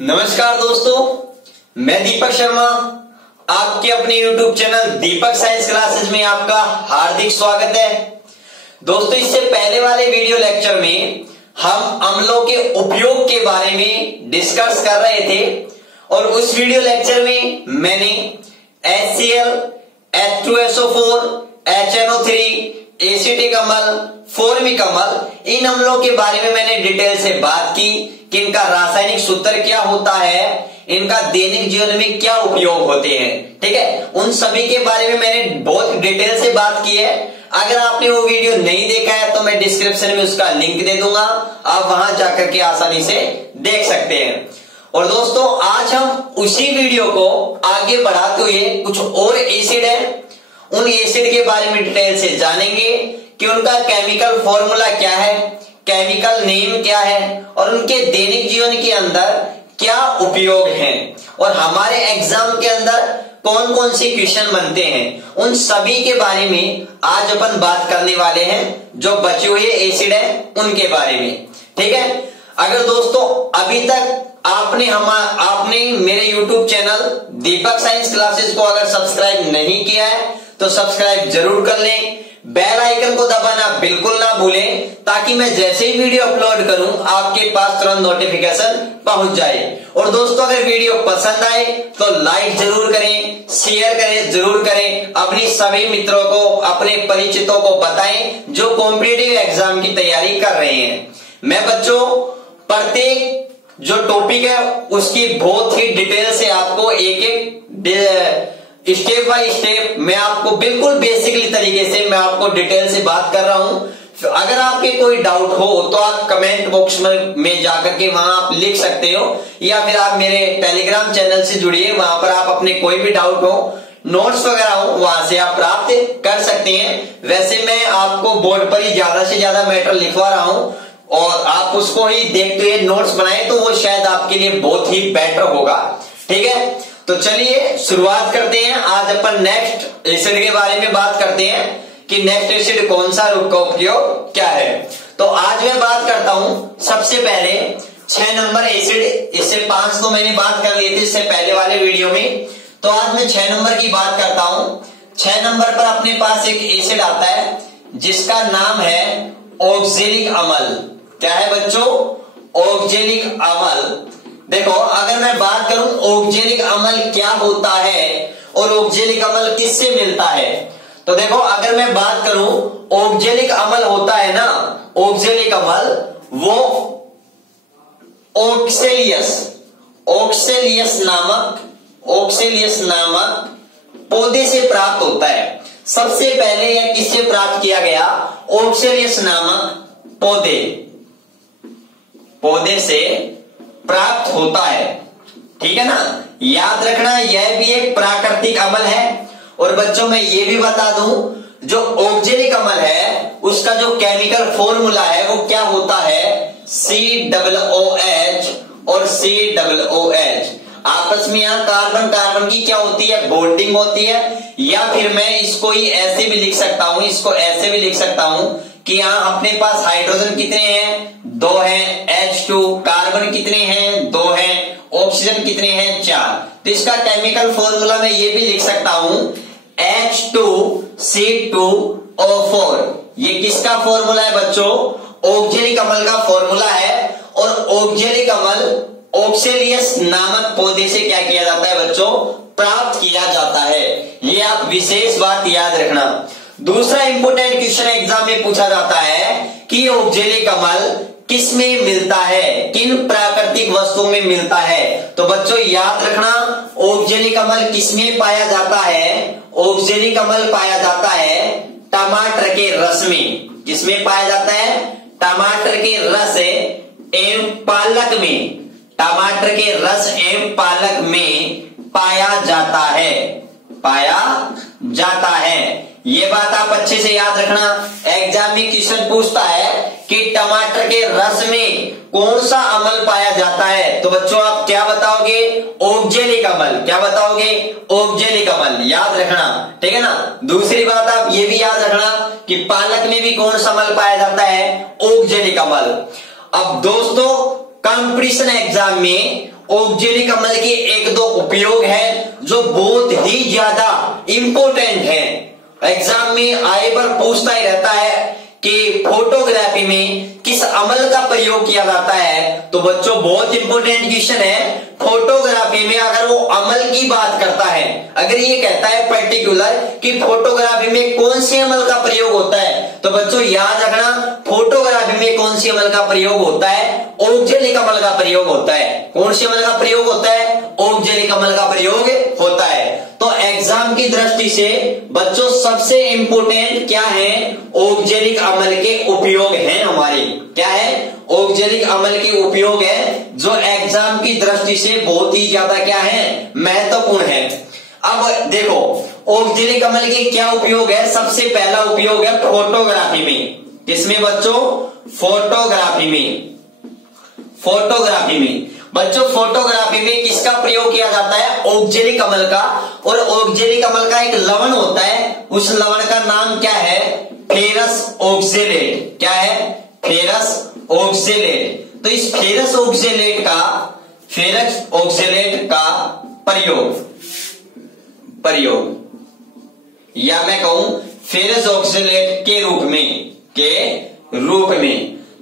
नमस्कार दोस्तों, मैं दीपक शर्मा आपके अपने YouTube चैनल दीपक साइंस क्लासेस में आपका हार्दिक स्वागत है। दोस्तों, इससे पहले वाले वीडियो लेक्चर में हम अम्लों के उपयोग के बारे में डिस्कस कर रहे थे और उस वीडियो लेक्चर में मैंने HCl, H2SO4, HNO3, एसिटिक अम्ल, फॉर्मिक अम्ल, इन अम्लों के बारे में मैंने डिटेल से बात की कि इनका रासायनिक सूत्र क्या होता है, इनका दैनिक जीवन में क्या उपयोग होते हैं। ठीक है, उन सभी के बारे में मैंने बहुत डिटेल से बात की है। अगर आपने वो वीडियो नहीं देखा है तो मैं डिस्क्रिप्शन में उसका लिंक दे दूंगा, आप वहां जाकर के आसानी से देख सकते हैं। और दोस्तों, आज हम उसी वीडियो को आगे बढ़ाते हुए कुछ और एसिड है, उन एसिड के बारे में डिटेल से जानेंगे कि उनका केमिकल फॉर्मूला क्या है, केमिकल नेम क्या है और उनके दैनिक जीवन के अंदर क्या उपयोग है और हमारे एग्जाम के अंदर कौन कौन से क्वेश्चन बनते हैं, उन सभी के बारे में आज अपन बात करने वाले हैं। जो बचे हुए एसिड है उनके बारे में। ठीक है, अगर दोस्तों अभी तक आपने मेरे YouTube चैनल दीपक साइंस क्लासेस को अगर सब्सक्राइब नहीं किया है तो सब्सक्राइब जरूर कर लें। बेल आइकन को दबाना बिल्कुल ना भूलें ताकि मैं जैसे ही वीडियो अपलोड करूं आपके पास तुरंत नोटिफिकेशन पहुंच जाए। और दोस्तों, अगर वीडियो पसंद आए तो लाइक जरूर करें, शेयर करें जरूर करें, अपनी सभी मित्रों को, अपने परिचितों को बताएं जो कॉम्पिटिटिव एग्जाम की तैयारी कर रहे हैं। मैं बच्चों प्रत्येक जो टॉपिक है उसकी बहुत ही डिटेल से आपको एक एक स्टेप बाय स्टेप मैं आपको बिल्कुल बेसिकली तरीके से मैं आपको डिटेल से बात कर रहा हूं। अगर आपके कोई डाउट हो तो आप कमेंट बॉक्स में जाकर के वहां आप लिख सकते हो, या फिर आप मेरे टेलीग्राम चैनल से जुड़िए, वहां पर आप अपने कोई भी डाउट हो, नोट्स वगैरह हो, वहां से आप प्राप्त कर सकते हैं। वैसे मैं आपको बोर्ड पर ही ज्यादा से ज्यादा मैटर लिखवा रहा हूं और आप उसको ही देखते हुए नोट्स बनाए तो वो शायद आपके लिए बहुत ही बेटर होगा। ठीक है, तो चलिए शुरुआत करते हैं। आज अपन नेक्स्ट एसिड के बारे में बात करते हैं कि नेक्स्ट एसिड कौन सा, उसका उपयोग क्या है। तो आज मैं बात करता हूं सबसे पहले 6 नंबर एसिड। इससे 5 तो मैंने बात कर ली थी इससे पहले वाले वीडियो में, तो आज मैं 6 नंबर की बात करता हूं। 6 नंबर पर अपने पास एक एसिड आता है जिसका नाम है ऑक्जेलिक अम्ल। क्या है बच्चों? ऑक्जेलिक अम्ल। देखो, अगर मैं बात करूं ऑक्जेलिक अम्ल क्या होता है और ऑक्जेलिक अम्ल किससे मिलता है, तो देखो अगर मैं बात करूं ऑक्जेलिक अम्ल होता है ना, ऑक्जेलिक अम्ल वो ऑक्सेलियस नामक पौधे से प्राप्त होता है। सबसे पहले यह किससे प्राप्त किया गया? ऑक्सेलियस नामक पौधे से प्राप्त होता है। ठीक है ना, याद रखना यह भी एक प्राकृतिक अम्ल है। और बच्चों मैं ये भी बता दूं, जो ऑक्जेलिक अम्ल है उसका जो केमिकल फॉर्मूला है वो क्या होता है? COOH और COOH। आपस में यहां कार्बन कार्बन की क्या होती है? बॉन्डिंग होती है। या फिर मैं इसको ही ऐसे भी लिख सकता हूं, इसको ऐसे भी लिख सकता हूं कि यहां अपने पास हाइड्रोजन कितने हैं? 2 हैं, H2। कार्बन कितने हैं? 2 हैं। ऑक्सीजन कितने हैं? 4। तो इसका केमिकल फॉर्मूला मैं ये भी लिख सकता हूं H2C2O4। ये किसका फॉर्मूला है बच्चों? ऑक्जेलिक अम्ल का फॉर्मूला है। और ऑक्जेलिक अम्ल ऑक्सेलियस नामक पौधे से क्या किया जाता है बच्चों? प्राप्त किया जाता है। ये आप विशेष बात याद रखना। दूसरा इंपोर्टेंट क्वेश्चन एग्जाम में पूछा जाता है कि ऑक्जेलिक अम्ल किस में मिलता है, किन प्राकृतिक वस्तुओं में मिलता है। तो बच्चों याद रखना, ऑक्जेलिक अम्ल किस में पाया जाता है? ऑक्जेलिक अम्ल पाया जाता है टमाटर के रस में। किसमें पाया जाता है? टमाटर के रस एवं पालक में। टमाटर के रस एवं पालक में पाया जाता है। ये बात आप अच्छे से याद रखना। एग्जाम में क्वेश्चन पूछता है कि टमाटर के रस में कौन सा अम्ल पाया जाता है, तो बच्चों आप क्या बताओगे? ऑक्जेलिक अम्ल। क्या बताओगे? ऑक्जेलिक अम्ल। याद रखना, ठीक है ना। दूसरी बात आप ये भी याद रखना कि पालक में भी कौन सा अम्ल पाया जाता है? ऑक्जेलिक अम्ल। अब दोस्तों कंपटीशन एग्जाम में ऑक्जेलिक अम्ल के एक दो उपयोग है जो बहुत ही ज्यादा इंपॉर्टेंट है। एग्जाम में आए पर पूछता ही रहता है कि फोटोग्राफी में किस अमल का प्रयोग किया जाता है। तो बच्चों बहुत इंपॉर्टेंट क्वेश्चन है। फोटोग्राफी में अगर वो अमल की बात करता है, अगर ये कहता है पर्टिकुलर कि फोटोग्राफी में कौन से अमल का प्रयोग होता है, तो बच्चों याद रखना फोटोग्राफी में कौन सी अमल का प्रयोग होता है, ऑक्जेलिक अमल का प्रयोग होता है। कौन से अमल का प्रयोग होता है, ऑक्जेलिक अमल का प्रयोग होता है। तो एग्जाम की दृष्टि से बच्चों सबसे इंपॉर्टेंट क्या है, ऑक्जेलिक अमल के उपयोग हैं हमारे। क्या है, ऑक्जेलिक अमल के उपयोग है जो एग्जाम की दृष्टि से बहुत ही ज्यादा क्या है, महत्वपूर्ण है। अब देखो ऑक्जेलिक अमल के क्या उपयोग है। सबसे पहला उपयोग है फोटोग्राफी में। किसमें बच्चों, फोटोग्राफी में। फोटोग्राफी में बच्चों फोटोग्राफी में किसका प्रयोग किया जाता है, ऑक्जेलिक अमल का। और ऑक्जेलिक अमल का एक लवण होता है, उस लवण का नाम क्या है, फेरस ऑक्जेलेट। क्या है, फेरस ऑक्जेलेट। तो इस फेरस ऑक्जेलेट का प्रयोग या मैं कहूं फेरस ऑक्जेलेट के रूप में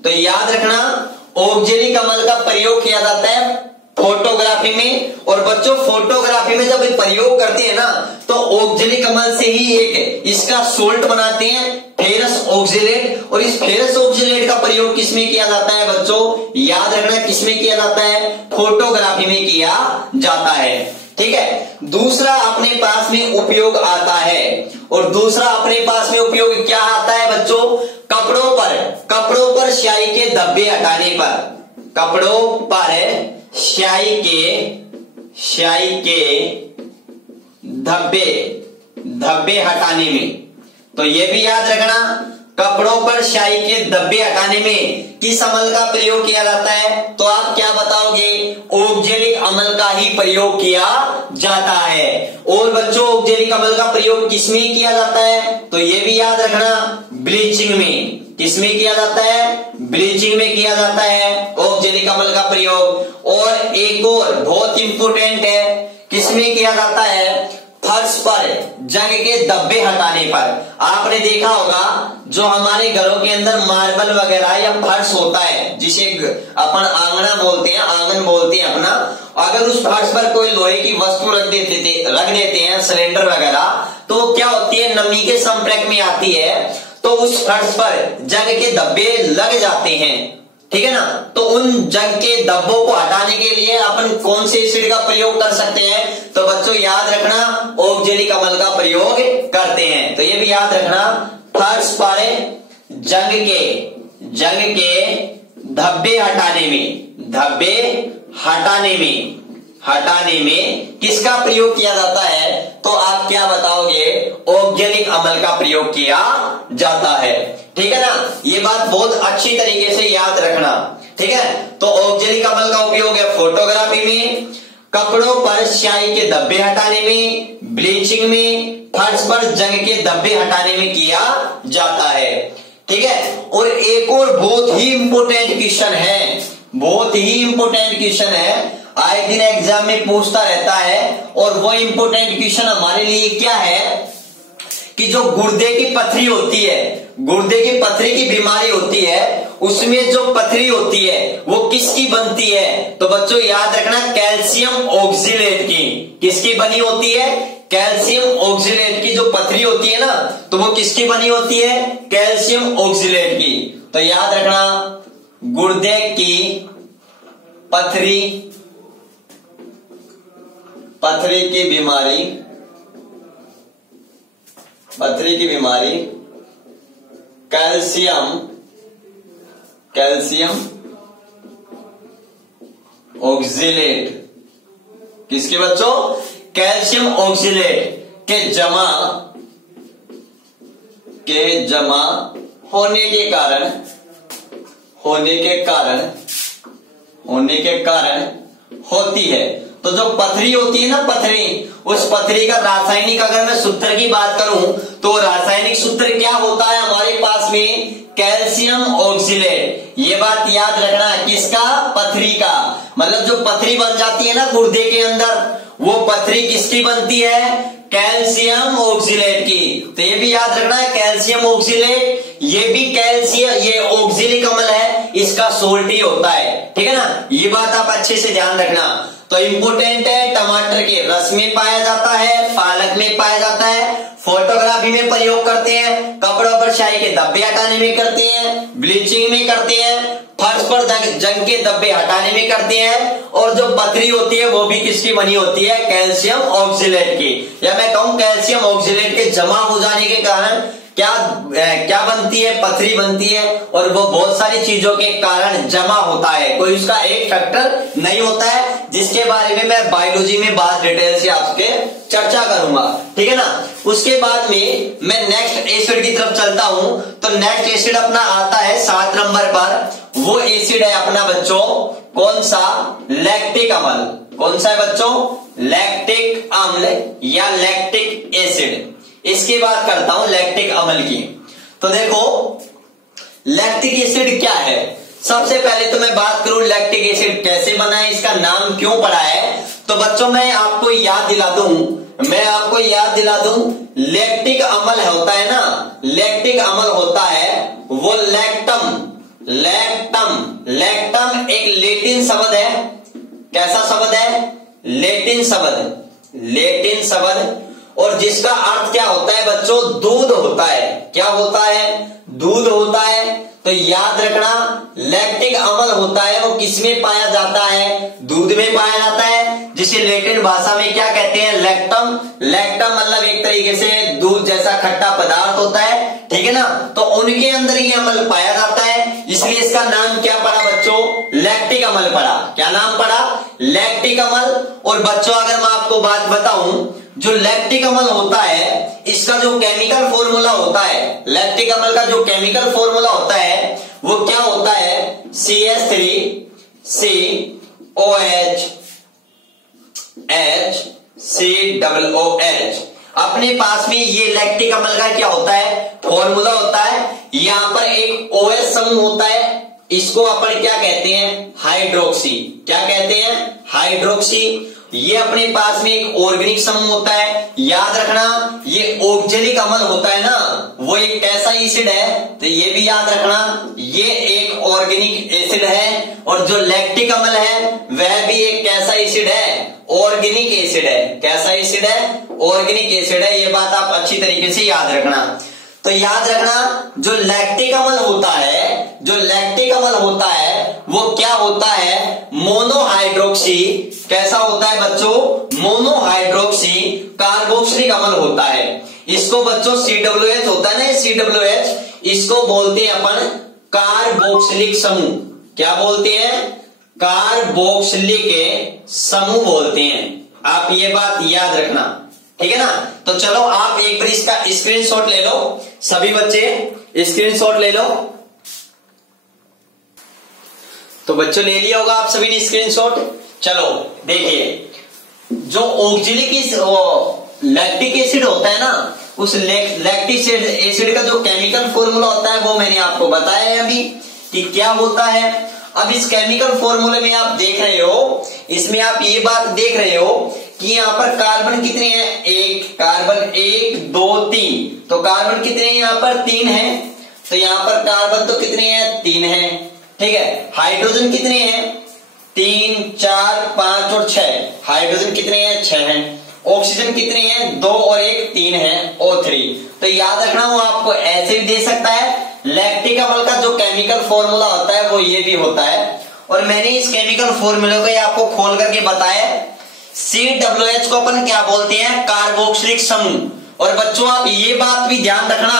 तो याद रखना ऑक्जेलिक अमल का प्रयोग किया जाता है फोटोग्राफी में। और बच्चों फोटोग्राफी में जब प्रयोग करते हैं ना तो ऑक्जेलिक अमल से ही एक इसका सोल्ट बनाते हैं, फेरस ऑक्जेलेट। और इस फेरस ऑक्जेलेट का प्रयोग किसमें किया जाता है बच्चों, याद रखना किसमें किया जाता है, फोटोग्राफी में किया जाता है। ठीक है, दूसरा अपने पास में उपयोग आता है। और दूसरा अपने पास में उपयोग क्या आता है बच्चों, कपड़ों पर स्याही के धब्बे हटाने पर, कपड़ों पर स्याही के धब्बे हटाने में। तो ये भी याद रखना कपड़ों पर स्याही के धब्बे हटाने में किस अमल का प्रयोग किया जाता है। तो आप क्या बताओगे, ऑक्जेलिक अमल का ही प्रयोग किया जाता है। और बच्चों ऑक्जेलिक अमल का प्रयोग किसमें किया जाता है, तो ये भी याद रखना ब्लीचिंग में। किसमें किया जाता है, ब्लीचिंग में किया जाता है ऑक्जेलिक अमल का प्रयोग। और एक और बहुत इंपॉर्टेंट है, किसमें किया जाता है, फर्श पर जंग के धब्बे हटाने पर। आपने देखा होगा जो हमारे घरों के अंदर मार्बल वगैरह या फर्श होता है जिसे अपन आंगन बोलते हैं अपना, अगर उस फर्श पर कोई लोहे की वस्तु रख देते हैं सिलेंडर वगैरह, तो क्या होती है, नमी के संपर्क में आती है तो उस फर्श पर जंग के धब्बे लग जाते हैं। ठीक है ना, तो उन जंग के धब्बों को हटाने के लिए अपन कौन से एसिड का प्रयोग कर सकते हैं, तो बच्चों याद रखना ऑक्जेलिक अमल का प्रयोग करते हैं। तो ये भी याद रखना फर्श पर जंग के धब्बे हटाने में किसका प्रयोग किया जाता है, तो आप क्या बताओगे, ऑक्जेलिक अमल का प्रयोग किया जाता है। ठीक है ना, ये बात बहुत अच्छी तरीके से याद रखना। ठीक है, तो ऑक्जेलिक अमल का उपयोग है फोटोग्राफी में, कपड़ों पर स्याही के धब्बे हटाने में, ब्लीचिंग में, फर्श पर जंग के धब्बे हटाने में किया जाता है। ठीक है, और एक और बहुत ही इंपॉर्टेंट क्वेश्चन है, आए दिन एग्जाम में पूछता रहता है। और वो इंपॉर्टेंट क्वेश्चन हमारे लिए क्या है कि जो गुर्दे की पथरी होती है, गुर्दे की पथरी की बीमारी होती है, उसमें जो पथरी होती है वो किसकी बनती है, तो बच्चों याद रखना कैल्शियम ऑक्जेलेट की। किसकी बनी होती है, कैल्शियम ऑक्जेलेट की। जो पथरी होती है ना तो वो किसकी बनी होती है, कैल्शियम ऑक्जेलेट की। तो याद रखना गुर्दे की पथरी की बीमारी कैल्शियम ऑक्जेलेट किसके बच्चों, कैल्शियम ऑक्जेलेट के जमा होने के कारण होती है। तो जो पथरी होती है ना, पथरी, उस पथरी का रासायनिक अगर मैं सूत्र की बात करूं तो रासायनिक सूत्र क्या होता है हमारे पास में, कैल्शियम ऑक्सिलेट। ये बात याद रखना, किसका, पथरी का। मतलब जो पथरी बन जाती है ना गुर्दे के अंदर, वो पथरी किसकी बनती है, कैल्शियम ऑक्सिलेट की। तो ये भी याद रखना है, कैल्शियम ऑक्सिलेट, ये भी कैल्शियम, ये ऑक्सिलिक अम्ल है, इसका सोल्ट ही होता है, ठीक है ना। ये बात आप अच्छे से ध्यान रखना। तो इंपोर्टेंट है, टमाटर के रस में पाया जाता है, पालक में पाया जाता है, फोटोग्राफी में प्रयोग करते हैं, कपड़ों पर स्याही के धब्बे हटाने में करते हैं, ब्लीचिंग में करते हैं, फर्श पर जंग के धब्बे हटाने में करते हैं। और जो पथरी होती है वो भी किसकी बनी होती है, कैल्शियम ऑक्सिलेट की। या मैं कहूं कैल्शियम ऑक्सिलेट के जमा हो जाने के कारण क्या बनती है, पथरी बनती है। और वो बहुत सारी चीजों के कारण जमा होता है, कोई उसका एक फैक्टर नहीं होता है, जिसके बारे में मैं बायोलॉजी में बात डिटेल से आपके चर्चा करूंगा, ठीक है ना। उसके बाद में मैं नेक्स्ट एसिड की तरफ चलता हूं। तो नेक्स्ट एसिड अपना आता है 7 नंबर पर। वो एसिड है अपना बच्चों कौन सा, लैक्टिक अम्ल। कौन सा है बच्चों, लैक्टिक अम्ल या लैक्टिक एसिड। इसकी बात करता हूं लैक्टिक अम्ल की। तो देखो लैक्टिक एसिड क्या है। सबसे पहले तो मैं बात करूं लैक्टिक एसिड कैसे बना है, इसका नाम क्यों पड़ा है। तो बच्चों मैं आपको याद दिला दूं, लैक्टिक अम्ल होता है ना, लैक्टिक अम्ल होता है वो लैक्टम एक लैटिन शब्द है। कैसा शब्द है, लैटिन शब्द, और जिसका अर्थ क्या होता है बच्चों, दूध होता है। क्या होता है, दूध होता है। तो याद रखना लैक्टिक अम्ल होता है वो किसमें पाया जाता है, दूध में पाया जाता है, जिसे लैटिन भाषा में क्या कहते हैं, लैक्टम। मतलब एक तरीके से दूध जैसा खट्टा पदार्थ होता है, ठीक है ना। तो उनके अंदर ये अम्ल पाया जाता है, इसलिए इसका नाम क्या पड़ा बच्चों, लैक्टिक अम्ल पड़ा। क्या नाम पड़ा, लैक्टिक अम्ल। और बच्चों अगर मैं आपको बात बताऊं, जो लैक्टिक अम्ल होता है इसका जो केमिकल फॉर्मूला होता है, लैक्टिक अम्ल का जो केमिकल फॉर्मूला होता है वो क्या होता है, CH3COH अपने पास में ये लैक्टिक अम्ल का क्या होता है, फॉर्मूला होता है। यहां पर एक OH समूह होता है, इसको अपन क्या कहते हैं, हाइड्रोक्सी। क्या कहते हैं, हाइड्रोक्सी। ये अपने पास में एक ऑर्गेनिक समूह होता है। याद रखना ये ऑक्जेलिक अम्ल होता है ना, वो एक कैसा एसिड है, तो ये भी याद रखना ये एक ऑर्गेनिक एसिड है। और जो लैक्टिक अम्ल है वह भी एक कैसा एसिड है, ऑर्गेनिक एसिड है। कैसा एसिड है, ऑर्गेनिक एसिड है। ये बात आप अच्छी तरीके से याद रखना। तो याद रखना जो लैक्टिक अम्ल होता है वो क्या होता है, मोनोहाइड्रोक्सी। कैसा होता है बच्चों, मोनोहाइड्रोक्सी कार्बोक्सिलिक अम्ल होता है। इसको बच्चों COH होता है ना, COH, इसको बोलते हैं अपन कार्बोक्सिलिक समूह। क्या बोलते हैं, कार्बोक्सिलिक समूह बोलते हैं। आप ये बात याद रखना, ठीक है ना। तो चलो आप एक बार इसका स्क्रीनशॉट ले लो, सभी बच्चे स्क्रीनशॉट ले लो। तो बच्चों ले लिया होगा आप सभी ने स्क्रीनशॉट। चलो देखिए जो ऑक्जेलिक लैक्टिक एसिड होता है ना, उस लैक्टिक एसिड का जो केमिकल फॉर्मूला होता है वो मैंने आपको बताया है अभी कि क्या होता है। अब इस केमिकल फॉर्मूले में आप देख रहे हो, इसमें आप ये बात देख रहे हो कि यहाँ पर कार्बन कितने हैं, कार्बन 1 2 3। तो कार्बन कितने हैं, यहाँ पर 3 है। तो यहाँ पर कार्बन तो कितने हैं, 3 है, ठीक है। हाइड्रोजन कितने हैं, 3 4 5 और 6। हाइड्रोजन कितने हैं, 6 हैं। ऑक्सीजन कितने हैं, 2 और 1 3 है, O3। तो याद रखना वो आपको ऐसे भी दे सकता है। लैक्टिक अम्ल का जो केमिकल फॉर्मूला होता है वो ये भी होता है। और मैंने इस केमिकल फॉर्मूले को आपको खोल करके बताया। COH को अपन क्या बोलते हैं, कार्बोक्सिलिक समूह। और बच्चों आप ये बात भी ध्यान रखना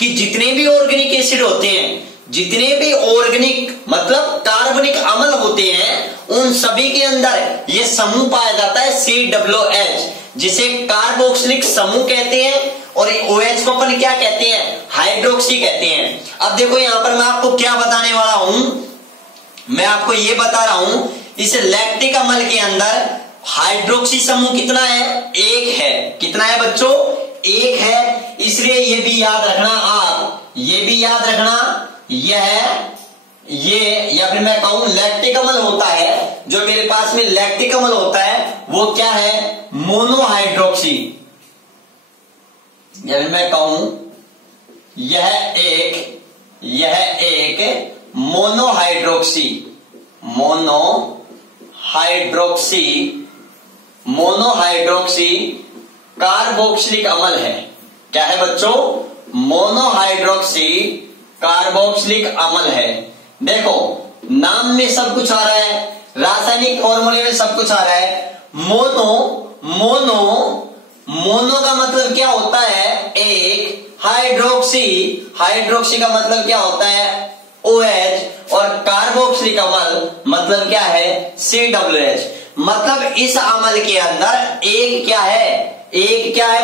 कि जितने भी ऑर्गेनिक एसिड होते हैं, जितने भी ऑर्गेनिक मतलब कार्बनिक अम्ल होते हैं, उन सभी के अंदर ये समूह पाया जाता है COH, जिसे कार्बोक्सिलिक समूह कहते हैं। और OH को अपन क्या कहते हैं, हाइड्रोक्सी कहते हैं। अब देखो यहां पर मैं आपको क्या बताने वाला हूं, मैं आपको ये बता रहा हूं इस लैक्टिक अम्ल के अंदर हाइड्रोक्सी समूह कितना है? एक है। कितना है बच्चों? एक है। इसलिए ये भी याद रखना आप, ये भी याद रखना, ये या फिर मैं कहूं लैक्टिक अम्ल होता है, जो मेरे पास में लैक्टिक अम्ल होता है वो क्या है? मोनोहाइड्रोक्सी। या फिर मैं कहूं यह एक मोनोहाइड्रोक्सी कार्बोक्सिलिक अम्ल है। क्या है बच्चों? मोनोहाइड्रोक्सी कार्बोक्सिलिक अम्ल है। देखो नाम में सब कुछ आ रहा है, रासायनिक फॉर्मूले में सब कुछ आ रहा है। मोनो का मतलब क्या होता है? एक। हाइड्रोक्सी का मतलब क्या होता है? OH। और कार्बोक्सिलिक अम्ल मतलब क्या है? COH। मतलब इस अम्ल के अंदर एक क्या है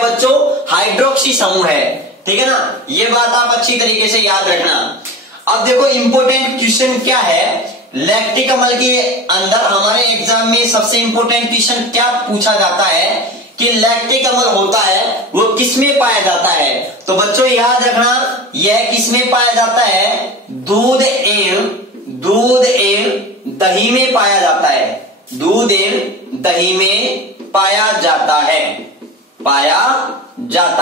बच्चों? हाइड्रोक्सी समूह है। ठीक है ना? ये बात आप अच्छी तरीके से याद रखना। अब देखो इंपॉर्टेंट क्वेश्चन क्या है लैक्टिक अम्ल के अंदर। हमारे एग्जाम में सबसे इंपॉर्टेंट क्वेश्चन क्या पूछा जाता है कि लैक्टिक अम्ल होता है वो किसमें पाया जाता है? तो बच्चों याद रखना, यह किसमें पाया जाता है? दूध एवं दही में पाया जाता है। दूध एवं दही में पाया जाता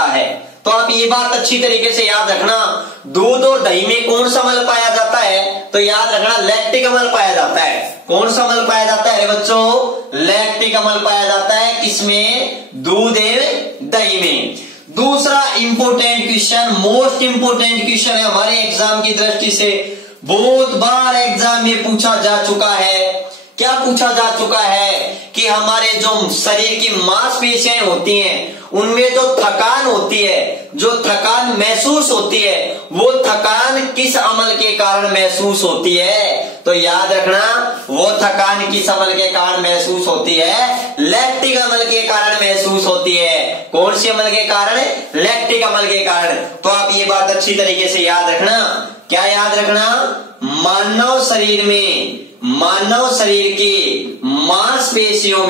है। तो आप ये बात अच्छी तरीके से याद रखना, दूध और दही में कौन सा अम्ल पाया जाता है? तो याद रखना लैक्टिक अम्ल पाया जाता है। कौन सा अम्ल पाया जाता है बच्चों? लैक्टिक अम्ल पाया जाता है। किसमें? दूध एवं दही में। दूसरा important question, most important question है हमारे एग्जाम की दृष्टि से, बहुत बार एग्जाम में पूछा जा चुका है। क्या पूछा जा चुका है कि हमारे जो शरीर की मांसपेशियां होती हैं उनमें जो थकान होती है, जो थकान महसूस होती है, वो थकान किस अम्ल के कारण महसूस होती है? तो याद रखना वो थकान किस अम्ल के कारण महसूस होती है? लैक्टिक अम्ल के कारण महसूस होती है। कौन सी अम्ल के कारण? लैक्टिक अम्ल के कारण। तो आप ये बात अच्छी तरीके से याद रखना। क्या याद रखना? मानव शरीर की मांसपेशियों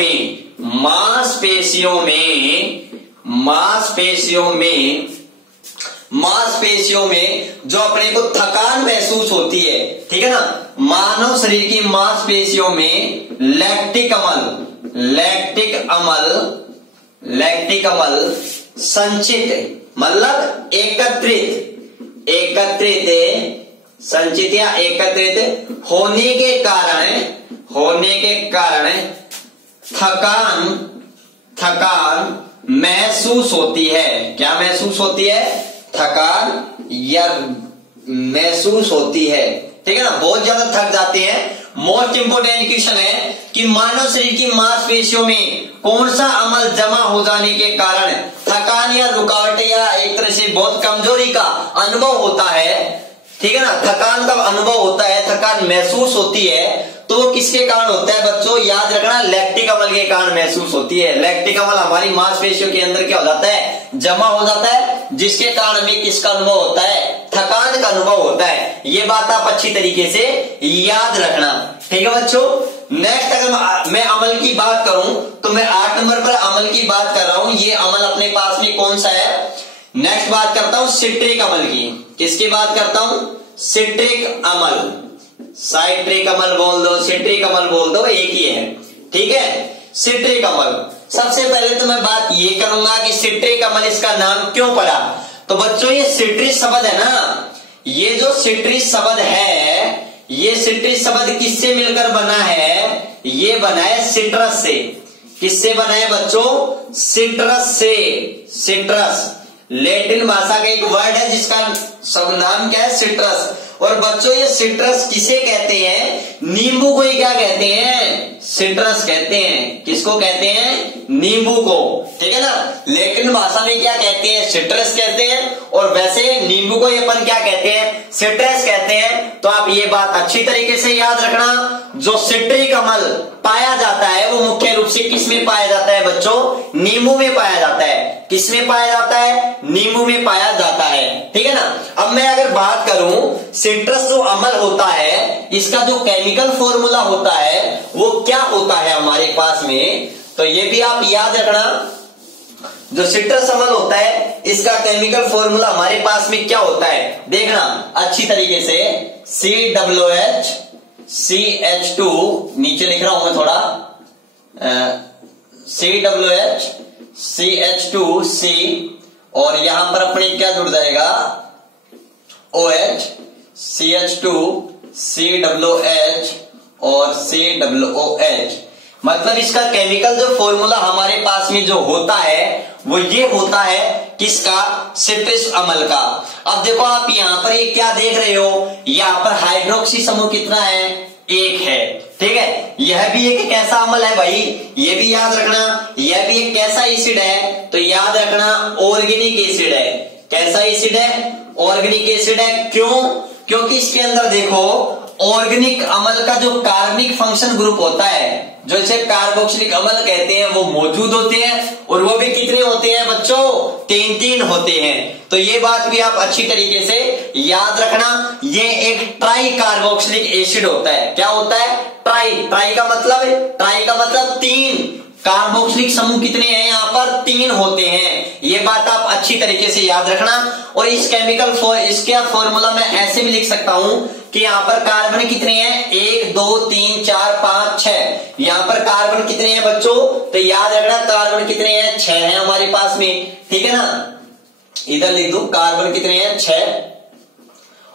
में जो अपने को थकान महसूस होती है, ठीक है ना, मानव शरीर की मांसपेशियों में लैक्टिक अम्ल संचित मतलब संचित या एकत्रित होने के कारण थकान महसूस होती है। क्या महसूस होती है? थकान या महसूस होती है। ठीक है ना? बहुत ज्यादा थक जाते हैं। मोस्ट इंपोर्टेंट क्वेश्चन है कि मानव शरीर की मांसपेशियों में कौन सा अम्ल जमा हो जाने के कारण थकान या रुकावट या एक तरह से बहुत कमजोरी का अनुभव होता है। ठीक है ना? थकान का अनुभव होता है, थकान महसूस होती है, तो वो किसके कारण होता है बच्चों? याद रखना लैक्टिक अम्ल के कारण महसूस होती है। लैक्टिक अम्ल हमारी मांसपेशियों के अंदर क्या हो जाता है? जमा हो जाता है, जिसके कारण हमें किसका अनुभव होता है? थकान का अनुभव होता है। ये बात आप अच्छी तरीके से याद रखना। ठीक है बच्चों? नेक्स्ट अगर मैं अम्ल की बात करूं तो मैं 8 नंबर पर अम्ल की बात कर रहा हूं। ये अम्ल अपने पास में कौन सा है? नेक्स्ट बात करता हूं सिट्रिक अम्ल की। किसकी बात करता हूं? सिट्रिक अम्ल। साइट्रिक अम्ल बोल दो, सिट्रिक अम्ल बोल दो, एक ही है। ठीक है? सिट्रिक अम्ल। सबसे पहले तो मैं बात ये करूंगा कि सिट्रिक अम्ल इसका नाम क्यों पड़ा। तो बच्चों ये सिट्रिस शब्द है ना, ये जो सिट्रिस शब्द है, ये सिट्रिस शब्द किससे मिलकर बना है? ये बना है सिट्रस से। किससे बना है बच्चों? सिट्रस से। सिट्रस लैटिन भाषा का एक वर्ड है जिसका सब नाम क्या है? सिट्रस। और बच्चों ये सिट्रस किसे कहते हैं? नींबू को ही क्या कहते हैं? सिट्रस कहते हैं। किसको कहते हैं? नींबू को। ठीक है ना? लैटिन भाषा में क्या कहते हैं? सिट्रस कहते हैं। और वैसे नींबू को अपन क्या कहते हैं? सिट्रस कहते हैं। तो आप ये बात अच्छी तरीके से याद रखना। जो सिट्रिक अम्ल पाया जाता है वो मुख्य रूप से किस में पाया जाता है बच्चों? नींबू में पाया जाता है। किस में पाया जाता है? नींबू में पाया जाता है। ठीक है ना? अब मैं अगर बात करूं सिट्रस जो अम्ल होता है इसका जो केमिकल फॉर्मूला होता है वो क्या होता है हमारे पास में? तो ये भी आप याद रखना, जो सिट्रस अम्ल होता है इसका केमिकल फॉर्मूला हमारे पास में क्या होता है देखना अच्छी तरीके से, COOH नीचे लिख रहा हूं मैं थोड़ा, COOH और यहां पर अपने क्या जुड़ जाएगा OH, CH2COOH और COOH। मतलब इसका केमिकल जो फॉर्मूला हमारे पास में जो होता है वो ये होता है किसका, सिट्रस अम्ल का। अब देखो आप यहां पर ये क्या देख रहे हो, यहां पर हाइड्रोक्सी समूह कितना है, एक है, ठीक है। यह भी एक कैसा अम्ल है भाई, ये भी याद रखना, यह भी एक कैसा एसिड है, तो याद रखना ऑर्गेनिक एसिड है। कैसा एसिड है, ऑर्गेनिक एसिड है। क्यों, क्योंकि इसके अंदर देखो ऑर्गेनिक अम्ल का जो कार्बनिक फंक्शन ग्रुप होता है, जो इसे कार्बोक्सिलिक अम्ल कहते हैं, वो मौजूद होते हैं और वो भी कितने होते हैं बच्चों, 3 होते हैं। तो ये बात भी आप अच्छी तरीके से याद रखना, ये एक ट्राई कार्बोक्सिलिक एसिड होता है। क्या होता है, ट्राई का मतलब 3। कार्बोक्सिलिक समूह कितने हैं यहाँ पर, 3 होते हैं। ये बात आप अच्छी तरीके से याद रखना। और इस केमिकल इसका फॉर्मूला मैं ऐसे भी लिख सकता हूं कि यहाँ पर कार्बन कितने हैं, 1 2 3 4 5 6। यहाँ पर कार्बन कितने हैं बच्चों, तो याद रखना कार्बन कितने हैं, 6 हैं हमारे पास में, ठीक है ना। इधर लिख दू कार्बन कितने हैं, 6।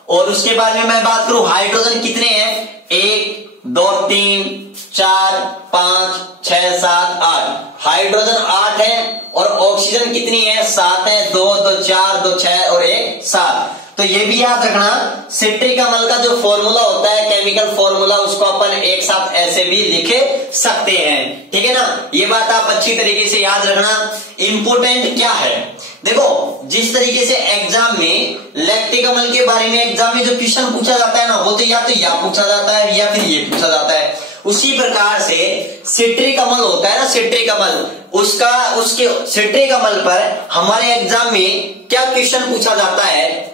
और उसके बाद में मैं बात करूं हाइड्रोजन कितने हैं, 1 2 3 4 5 6 7 8। हाइड्रोजन 8 है और ऑक्सीजन कितनी है, 7 है, 2 2 4 2 6 और 1 7। तो ये भी याद रखना, सिट्रिक अम्ल का जो फॉर्मूला होता है केमिकल फॉर्मूला, उसको अपन एक साथ ऐसे भी लिख सकते हैं, ठीक है ना। ये बात आप अच्छी तरीके से याद रखना। इंपोर्टेंट क्या है, देखो जिस तरीके से एग्जाम में लैक्टिक अम्ल के बारे में एग्जाम में जो क्वेश्चन पूछा जाता है ना, वो तो या पूछा जाता है या फिर ये पूछा जाता है। उसी प्रकार से सिट्रिक अम्ल होता है ना, सिट्रिक अम्ल, उसके सिट्रिक अम्ल पर हमारे एग्जाम में क्या क्वेश्चन पूछा जाता है,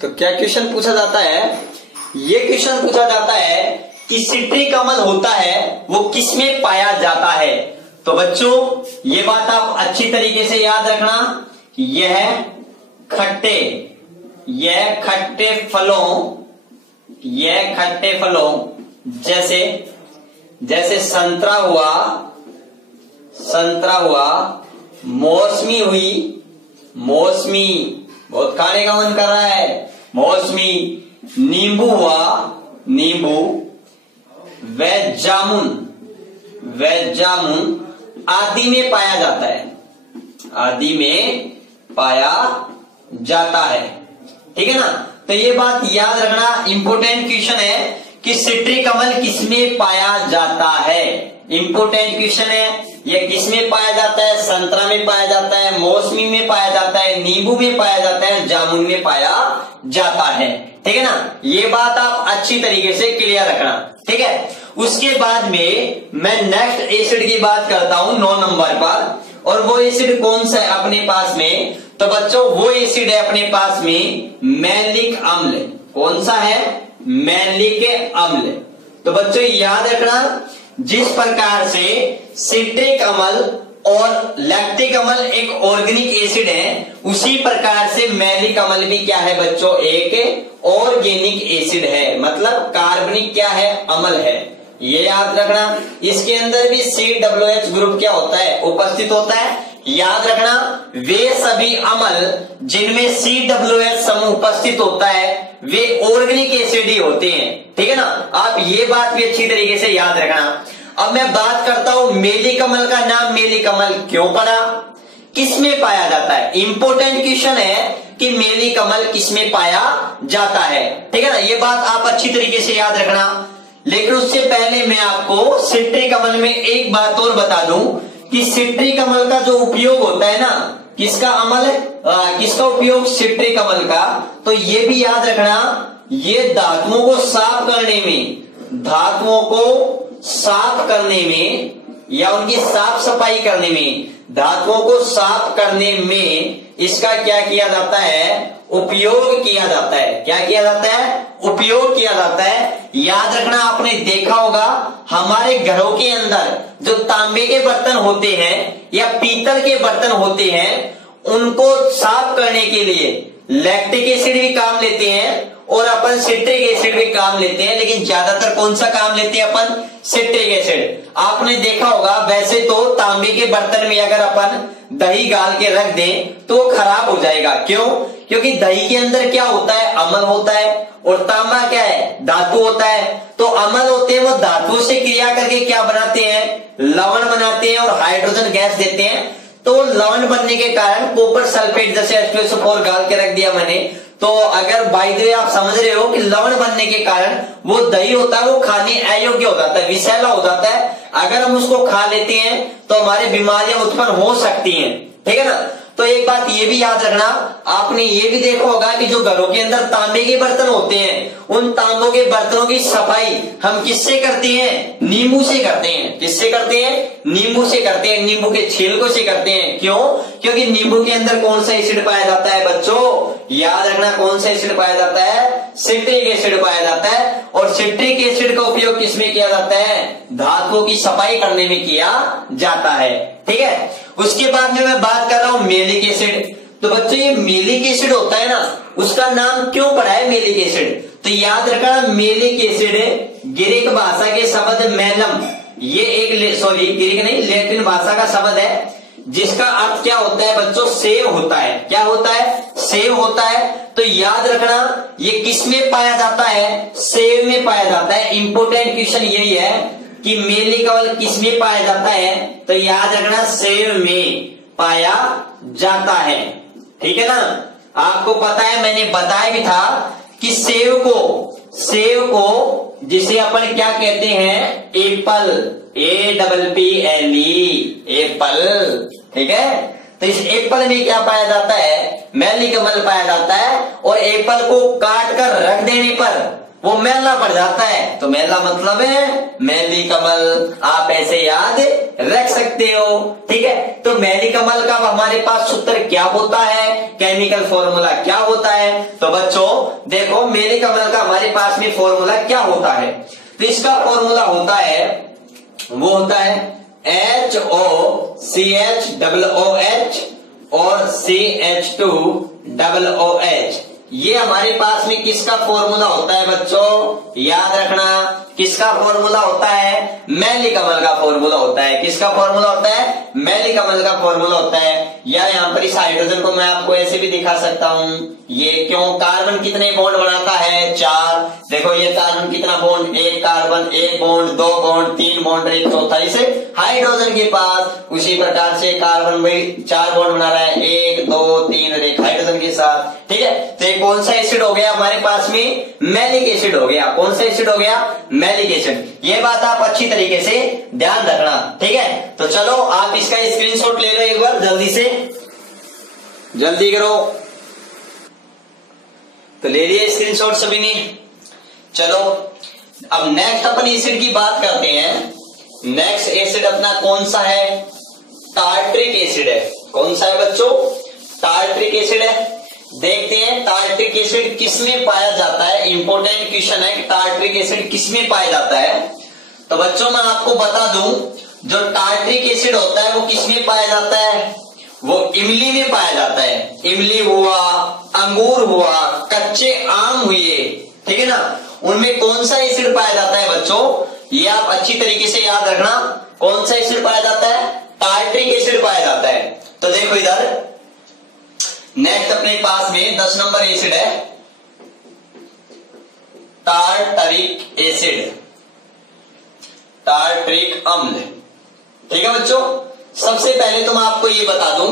तो क्या क्वेश्चन पूछा जाता है, ये क्वेश्चन पूछा जाता है कि सिट्रिक अम्ल होता है वो किसमें पाया जाता है। तो बच्चों ये बात आप अच्छी तरीके से याद रखना, यह खट्टे फलों जैसे संतरा हुआ, मौसमी बहुत खाने का मन कर रहा है, मौसमी, नींबू वेज जामुन आदि में पाया जाता है, ठीक है ना। तो ये बात याद रखना, इंपोर्टेंट क्वेश्चन है कि सिट्रिक अम्ल किसमें पाया जाता है। इंपोर्टेंट क्वेश्चन है, ये किसमें पाया जाता है, संतरा में पाया जाता है, मौसमी में पाया जाता है, नींबू में पाया जाता है, जामुन में पाया जाता है, ठीक है ना। ये बात आप अच्छी तरीके से क्लियर रखना, ठीक है। उसके बाद में मैं नेक्स्ट एसिड की बात करता हूं 9 नंबर पर, और वो एसिड कौन सा है अपने पास में, तो बच्चों वो एसिड है अपने पास में मैलिक अम्ल। कौन सा है, मैलिक अम्ल। तो बच्चों याद रखना, जिस प्रकार से सिट्रिक अम्ल और लैक्टिक अम्ल एक ऑर्गेनिक एसिड है, उसी प्रकार से मैलिक अम्ल भी क्या है बच्चों, एक ऑर्गेनिक एसिड है, मतलब कार्बनिक क्या है, अम्ल है। ये याद रखना। इसके अंदर भी COOH ग्रुप क्या होता है, उपस्थित होता है। याद रखना, वे सभी अम्ल जिनमें COOH समूह उपस्थित होता है वे ऑर्गेनिक एसिड ही होते हैं, ठीक है ना। आप ये बात भी अच्छी तरीके से याद रखना। अब मैं बात करता हूं मैलिक अम्ल का नाम मैलिक अम्ल क्यों पड़ा, किसमें पाया जाता है। इंपोर्टेंट क्वेश्चन है कि मैलिक अम्ल किसमें पाया जाता है, ठीक है ना। ये बात आप अच्छी तरीके से याद रखना। लेकिन उससे पहले मैं आपको सिट्रिक अम्ल में एक बात और बता दूं कि सिट्रिक अम्ल का जो उपयोग होता है ना, किसका उपयोग, सिट्रिक अम्ल का, तो ये भी याद रखना, ये धातुओं को साफ करने में या उनकी साफ सफाई करने में, धातुओं को साफ करने में इसका क्या किया जाता है, उपयोग किया जाता है। क्या किया जाता है, उपयोग किया जाता है। याद रखना, आपने देखा होगा हमारे घरों के अंदर जो तांबे के बर्तन होते हैं या पीतल के बर्तन होते हैं, उनको साफ करने के लिए लैक्टिक एसिड भी काम लेते हैं और अपन सिट्रिक एसिड भी काम लेते हैं, लेकिन ज्यादातर कौन सा काम लेते हैं अपन, सिट्रिक एसिड। आपने देखा होगा वैसे तो तांबे के बर्तन में अगर अपन दही गाल के रख दें तो खराब हो जाएगा। क्यों, क्योंकि दही के अंदर क्या होता है, अम्ल होता है, और तांबा क्या है, धातु होता है। तो अम्ल होते हैं वो धातु से क्रिया करके क्या बनाते हैं, लवण बनाते हैं और हाइड्रोजन गैस देते हैं। तो लवण बनने के कारण कॉपर सल्फेट जैसे H2SO4 गाल के रख दिया मैंने, तो अगर बाय द वे आप समझ रहे हो कि लवण बनने के कारण वो दही होता है वो खाने अयोग्य हो जाता है, विषैला हो जाता है। अगर हम उसको खा लेते हैं तो हमारे बीमारियां उत्पन्न हो सकती हैं, ठीक है ना। तो एक बात ये भी याद रखना, आपने ये भी देखा होगा कि जो घरों के अंदर तांबे के बर्तन होते हैं, उन तांबों के बर्तनों की सफाई हम किससे करते हैं, नींबू से करते हैं। किससे करते हैं, नींबू से करते हैं, नींबू के छिलकों से करते हैं। क्यों, क्योंकि नींबू के अंदर कौन सा एसिड पाया जाता है बच्चों, याद रखना कौन सा एसिड पाया जाता है, सिट्रिक एसिड पाया जाता है। और सिट्रिक एसिड का उपयोग किसमें किया जाता है, धातुओं की सफाई करने में किया जाता है, ठीक है। उसके बाद में मैं बात कर रहा हूं मेलिक एसिड। तो बच्चों ये मेलिक एसिड होता है ना, उसका नाम क्यों पड़ा है मेलिक एसिड, तो याद रखना मेलिक एसिड ग्रीक भाषा के शब्द मेलम, ये एक ग्रीक नहीं लैटिन भाषा का शब्द है, जिसका अर्थ क्या होता है बच्चों, सेव होता है। क्या होता है, सेव होता है। तो याद रखना ये किस में पाया जाता है, सेव में पाया जाता है। इंपोर्टेंट क्वेश्चन यही है कि मेलिक अम्ल किस में पाया जाता है, तो याद रखना सेव में पाया जाता है, ठीक है ना। आपको पता है मैंने बताया भी था कि सेव को जिसे अपन क्या कहते हैं, एप्पल, APPLE, एप्पल, ठीक है। तो इस एप्पल में क्या पाया जाता है, मेलिक अम्ल पाया जाता है। और एप्पल को काट कर रख देने पर वो मैला पड़ जाता है, तो मैला मतलब है मेलिक अम्ल, आप ऐसे याद रख सकते हो, ठीक है। तो मेलिक अम्ल का हमारे पास सूत्र क्या होता है, केमिकल फॉर्मूला क्या होता है, तो बच्चों देखो मेलिक अम्ल का हमारे पास में फॉर्मूला क्या होता है। तो इसका फॉर्मूला होता है, वो होता है HOCH और CH2OH। ये हमारे पास में किसका फॉर्मूला होता है बच्चों, याद रखना किसका फॉर्मूला होता है, मेलिक अम्ल का फॉर्मूला होता है। किसका फॉर्मूला होता है, मेलिक अम्ल का फॉर्मूला होता है। या यहाँ पर इस हाइड्रोजन को मैं आपको ऐसे भी दिखा सकता हूँ, ये क्यों, कार्बन कितने बॉन्ड बनाता है, 4। देखो ये कार्बन कितना bond, 1 carbon, 1 bond, 2 bond, 3 bond, 1 चौथा। इसे हाइड्रोजन के पास उसी प्रकार से कार्बन भी 4 बॉन्ड बना रहा है, 1 2 3 और 1 हाइड्रोजन के साथ, ठीक है। तो ये कौन सा एसिड हो गया हमारे पास में, मेलिक एसिड हो गया। कौन सा एसिड हो गया, मेलिक एसिड। ये बात आप अच्छी तरीके से ध्यान रखना, ठीक है। तो चलो आप इसका स्क्रीनशॉट ले लो एक बार, जल्दी से, जल्दी करो। तो ले लिए स्क्रीनशॉट सभी ने। चलो अब नेक्स्ट अपन एसिड की बात करते हैं। नेक्स्ट एसिड अपना कौन सा है, टार्ट्रिक एसिड है। कौन सा है बच्चों, टार्ट्रिक एसिड है। देखते हैं टार्ट्रिक एसिड किसमें पाया जाता है। इंपोर्टेंट क्वेश्चन है कि टार्ट्रिक एसिड किसमें पाया जाता है। तो बच्चों मैं आपको बता दूं, जो टार्ट्रिक एसिड होता है वो किसमें पाया जाता है, वो इमली में पाया जाता है। इमली हुआ, अंगूर हुआ, कच्चे आम हुए, ठीक है ना, उनमें कौन सा एसिड पाया जाता है बच्चों, ये आप अच्छी तरीके से याद रखना। कौन सा एसिड पाया जाता है, टार्ट्रिक एसिड पाया जाता है। तो देखो इधर नेक्स्ट अपने पास में 10 नंबर एसिड है, टार्टरिक एसिड, टार्टरिक अम्ल, ठीक है बच्चों। सबसे पहले तो मैं आपको ये बता दूं,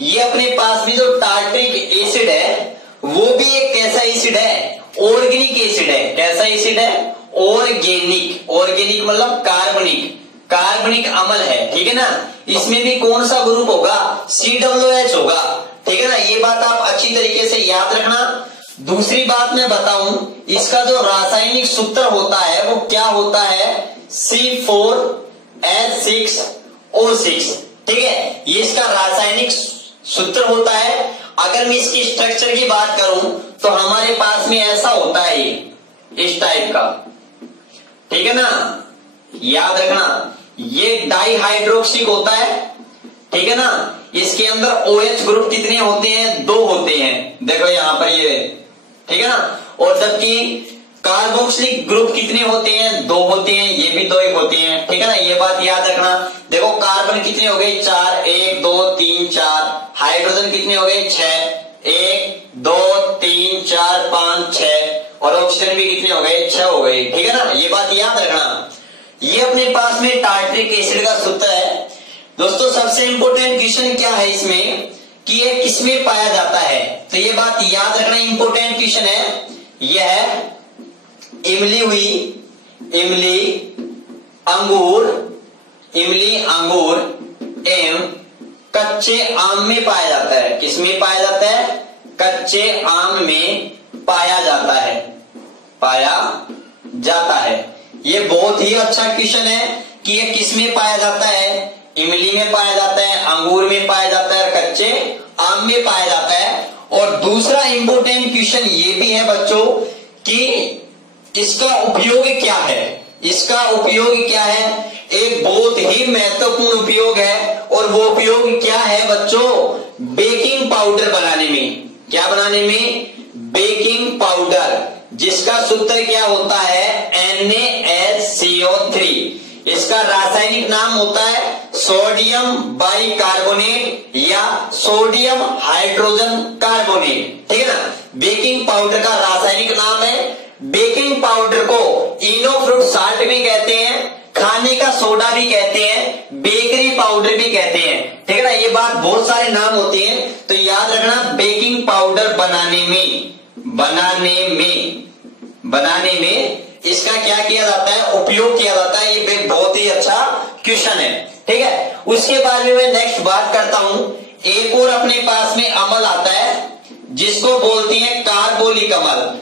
ये अपने पास में जो टार्टरिक एसिड है वो भी एक कैसा एसिड है, ऑर्गेनिक एसिड है। कैसा एसिड है, ऑर्गेनिक। ऑर्गेनिक मतलब कार्बनिक अम्ल है, ठीक है ना। इसमें भी कौन सा ग्रुप होगा, COOH होगा, ठीक है ना। ये बात आप अच्छी तरीके से याद रखना। दूसरी बात मैं बताऊं, इसका जो रासायनिक सूत्र होता है वो क्या होता है, C4H6 O6। ठीक है, ये इसका रासायनिक सूत्र होता है। अगर मैं इसकी स्ट्रक्चर की बात करूं तो हमारे पास में ऐसा होता है, इस टाइप का। ठीक है ना, याद रखना, ये डाइहाइड्रोक्सिक होता है। ठीक है ना, इसके अंदर OH ग्रुप कितने होते हैं? 2 होते हैं, देखो यहां पर ये। ठीक है ना, और जबकि कार्बोक्सिलिक ग्रुप कितने होते हैं? 2 होते हैं, ये भी 2 होते हैं। ठीक है ना, ये बात याद रखना। देखो कार्बन कितने हो गए? 4, 1 2 3 4। हाइड्रोजन कितने हो गए? 6, 1 2 3 4 5 6। और ऑक्सीजन भी कितने हो गए? 6 हो गए। ठीक है ना, ये बात याद रखना। ये अपने पास में टार्ट्रिक एसिड का सूत्र है। दोस्तों सबसे इंपोर्टेंट क्वेश्चन क्या है इसमें कि ये किसमें पाया जाता है, तो ये बात याद रखना, इंपोर्टेंट क्वेश्चन है। यह इमली अंगूर एवं कच्चे आम में पाया जाता है। किसमें पाया जाता है? कच्चे आम में पाया जाता है। ये बहुत ही अच्छा क्वेश्चन है कि ये किसमें पाया जाता है? इमली में पाया जाता है, अंगूर में पाया जाता है, कच्चे आम में पाया जाता है। और दूसरा इंपोर्टेंट क्वेश्चन ये भी है बच्चों कि इसका उपयोग क्या है? इसका उपयोग क्या है? एक बहुत ही महत्वपूर्ण उपयोग है, और वो उपयोग क्या है बच्चों? बेकिंग पाउडर बनाने में। क्या बनाने में? बेकिंग पाउडर, जिसका सूत्र क्या होता है? NaHCO3। इसका रासायनिक नाम होता है सोडियम बाइकार्बोनेट या सोडियम हाइड्रोजन कार्बोनेट। ठीक है ना, बेकिंग पाउडर का रासायनिक नाम है। बेकिंग पाउडर को इनो फ्रूट साल्ट भी कहते हैं, खाने का सोडा भी कहते हैं, बेकरी पाउडर भी कहते हैं। ठीक है ना, ये बात बहुत सारे नाम होते हैं, तो याद रखना बेकिंग पाउडर बनाने में इसका क्या किया जाता है? उपयोग किया जाता है। ये बहुत ही अच्छा क्वेश्चन है। ठीक है, उसके बाद में मैं नेक्स्ट बात करता हूं। एक और अपने पास में अम्ल आता है जिसको बोलते हैं कार्बोलिक अम्ल।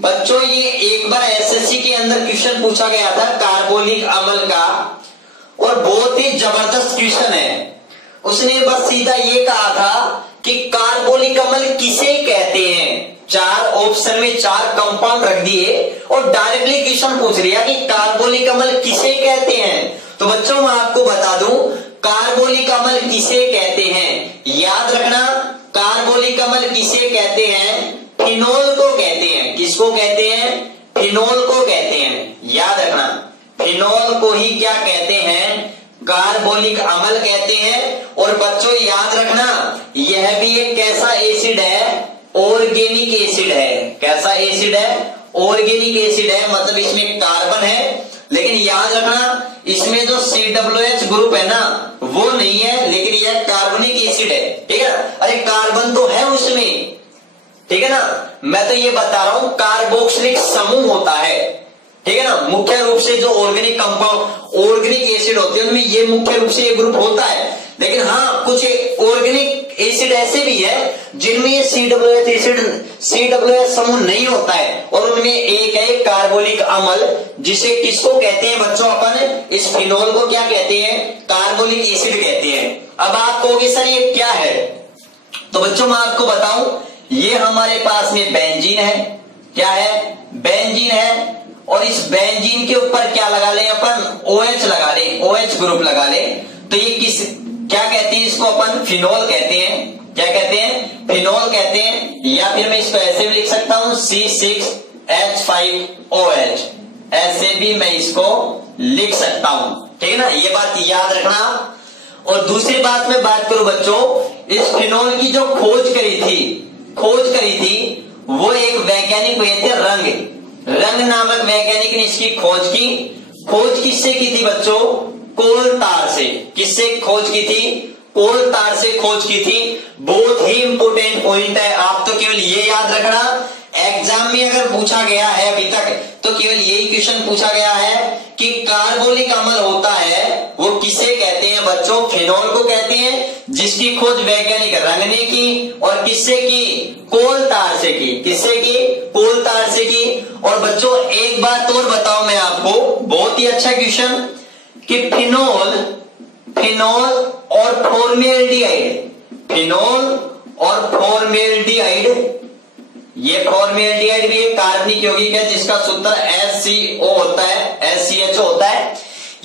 बच्चों ये एक बार एसएससी के अंदर क्वेश्चन पूछा गया था कार्बोलिक अम्ल का, और बहुत ही जबरदस्त क्वेश्चन है। उसने बस सीधा ये कहा था कि कार्बोलिक अम्ल किसे कहते हैं। 4 ऑप्शन में 4 कंपाउंड रख दिए और डायरेक्टली क्वेश्चन पूछ लिया कि कार्बोलिक अम्ल किसे कहते हैं। तो बच्चों मैं आपको बता दूं कार्बोलिक अम्ल किसे कहते हैं। याद रखना, कार्बोलिक अम्ल किसे कहते हैं? फिनोल को कहते हैं। किसको कहते हैं? फिनोल को कहते हैं। याद रखना, फिनोल को ही क्या कहते हैं? कार्बोलिक अम्ल कहते हैं। और बच्चों याद रखना, यह भी एक कैसा एसिड है? ऑर्गेनिक एसिड है। कैसा एसिड है? ऑर्गेनिक एसिड है, मतलब इसमें कार्बन है, लेकिन याद रखना इसमें जो COH ग्रुप है ना वो नहीं है, लेकिन यह कार्बनिक एसिड है। ठीक है, अरे कार्बन तो है उसमें। ठीक है ना, मैं तो ये बता रहा हूं कार्बोक्सिलिक समूह होता है। ठीक है ना, मुख्य रूप से जो ऑर्गेनिक कंपाउंड ऑर्गेनिक एसिड होते हैं उनमें ये मुख्य रूप से ये ग्रुप होता है। लेकिन हाँ, कुछ ऑर्गेनिक एसिड ऐसे भी है जिनमें ये COH समूह नहीं होता है, और उनमें एक है कार्बोलिक अम्ल, जिसे किसको कहते हैं बच्चों? अपन इस फिनोल को क्या कहते हैं? कार्बोलिक एसिड कहते हैं। अब आप कहोगे सर ये क्या है, तो बच्चों मैं आपको बताऊं, ये हमारे पास में बेंजीन है। क्या है? बेंजीन है। और इस बेंजीन के ऊपर क्या लगा ले अपन? OH लगा ले, OH ग्रुप लगा ले। तो ये क्या कहते हैं? इसको अपन फिनोल कहते हैं। क्या कहते हैं? फिनोल कहते हैं। या फिर मैं इसको ऐसे भी लिख सकता हूं C6H5OH, ऐसे भी मैं इसको लिख सकता हूं। ठीक है ना, ये बात याद रखना। और दूसरी बात में बात करूं बच्चों, इस फिनोल की जो खोज करी थी वो एक वैज्ञानिक हुए थे रंग नामक वैज्ञानिक ने इसकी खोज की। खोज किससे की थी बच्चों? कोलतार से। किससे खोज की थी? कोलतार से खोज की थी। बहुत ही इंपोर्टेंट पॉइंट है, आप तो केवल ये याद रखना, एग्जाम में अगर पूछा गया है अभी तक तो केवल यही क्वेश्चन पूछा गया है कि कार्बोलिक अम्ल होता है वो किसे कहते हैं बच्चों? फिनोल को कहते हैं, जिसकी खोज वैज्ञानिक रंग ने की। और किससे की? कोलतार से की। किससे की? कोलतार से की। और बच्चों एक बात और बताओ मैं आपको, बहुत ही अच्छा क्वेश्चन, कि फिनोल और फॉर्मेल्डिहाइड, फिनोल और फॉर्मेल्डिहाइड, ये फॉर्मेल्डिहाइड भी एक कार्बनिक यौगिक है जिसका सूत्र HCO होता है, SCHO होता है।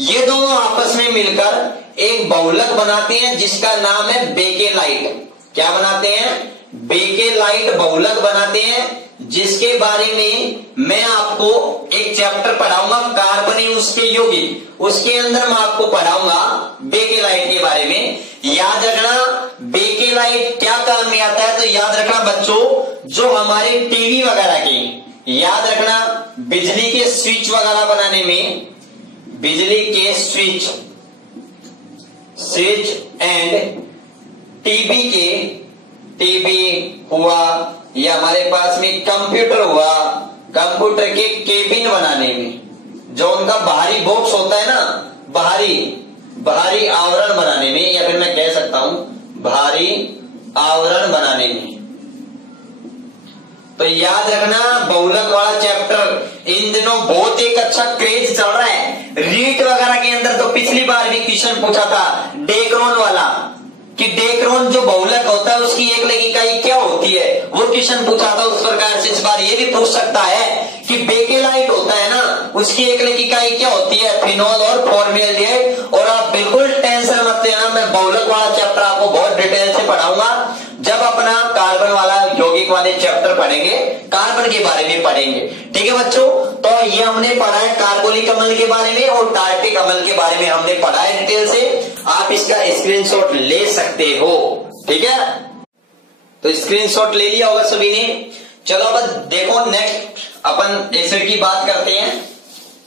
ये दोनों आपस में मिलकर एक बहुलक बनाते हैं जिसका नाम है बेकेलाइट। क्या बनाते हैं? बेकेलाइट बहुलक बनाते हैं, जिसके बारे में मैं आपको एक चैप्टर पढ़ाऊंगा कार्बोनेस के यौगिक, उसके अंदर मैं आपको पढ़ाऊंगा बेकेलाइट के बारे में। याद रखना बेकेलाइट क्या काम में आता है, तो याद रखना बच्चों, जो हमारे टीवी वगैरह के, याद रखना बिजली के स्विच वगैरह बनाने में, बिजली के स्विच एंड टीवी हुआ, या हमारे पास में कंप्यूटर हुआ, कंप्यूटर के केबिन बनाने में, जो उनका बाहरी बॉक्स होता है ना, बाहरी आवरण बनाने में, या फिर मैं कह सकता हूं बाहरी आवरण बनाने में। तो याद रखना बहुलक वाला चैप्टर इन दिनों बहुत एक अच्छा क्रेज चल रहा है। रीट वगैरह के अंदर तो पिछली बार भी क्वेश्चन पूछा था डेक्रोन वाला, कि डेक्रोन जो बहुलक होता है उसकी एक लगी इकाई क्या होती है, वो क्वेश्चन पूछा था। उस प्रकार से इस बार ये भी पूछ सकता है कि बेकेलाइट होता है ना, उसकी एक लगी इकाई क्या होती है, फिनोल और फॉर्मेल्डिहाइड। और आप बिल्कुल टेंशन मत लेना, मैं बहुलक वाला चैप्टर आपको बहुत डिटेल से पढ़ाऊंगा। जब अपना कार्बन वाला यौगिक वाले चैप्टर पढ़ेंगे, कार्बन के बारे में पढ़ेंगे, ठीक है बच्चों। तो ये हमने पढ़ा है कार्बोनिक अम्ल के बारे में और टार्टिक अम्ल के बारे में हमने पढ़ा है डिटेल से। आप इसका स्क्रीनशॉट ले सकते हो, ठीक है। तो स्क्रीनशॉट ले लिया होगा सभी ने। चलो अब देखो नेक्स्ट अपन एसिड की बात करते हैं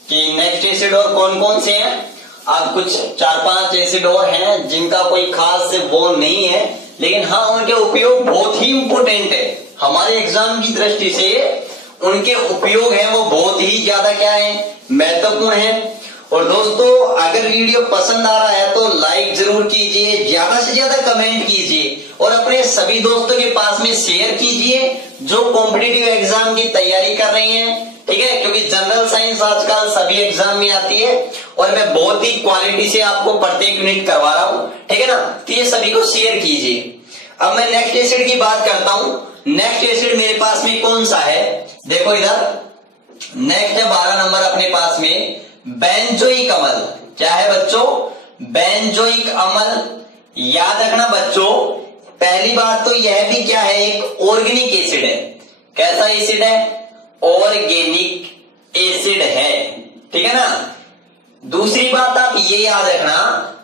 कि नेक्स्ट एसिड और कौन कौन से हैं। अब कुछ 4-5 एसिड और हैं जिनका कोई खास से वो नहीं है, लेकिन हाँ उनके उपयोग बहुत ही इंपोर्टेंट है हमारे एग्जाम की दृष्टि से। उनके उपयोग है वो बहुत ही ज्यादा क्या है, महत्वपूर्ण है। और दोस्तों अगर वीडियो पसंद आ रहा है तो लाइक जरूर कीजिए, ज्यादा से ज्यादा कमेंट कीजिए और अपने सभी दोस्तों के पास में शेयर कीजिए जो कॉम्पिटिटिव एग्जाम की तैयारी कर रहे हैं, ठीक है। क्योंकि जनरल साइंस आजकल सभी एग्जाम में आती है और मैं बहुत ही क्वालिटी से आपको प्रत्येक यूनिट करवा रहा हूं, ठीक है ना। तो ये सभी को शेयर कीजिए। अब मैं नेक्स्ट एसिड की बात करता हूं। नेक्स्ट एसिड मेरे पास में कौन सा है, देखो इधर नेक्स्ट है 12 नंबर अपने पास में बेंजोइक अम्ल। क्या है बच्चों? बेंजोइक अम्ल। याद रखना बच्चों, पहली बात तो यह भी क्या है, एक ऑर्गेनिक एसिड है। कैसा एसिड है? ऑर्गेनिक एसिड है, ठीक है ना। दूसरी बात आप ये याद रखना,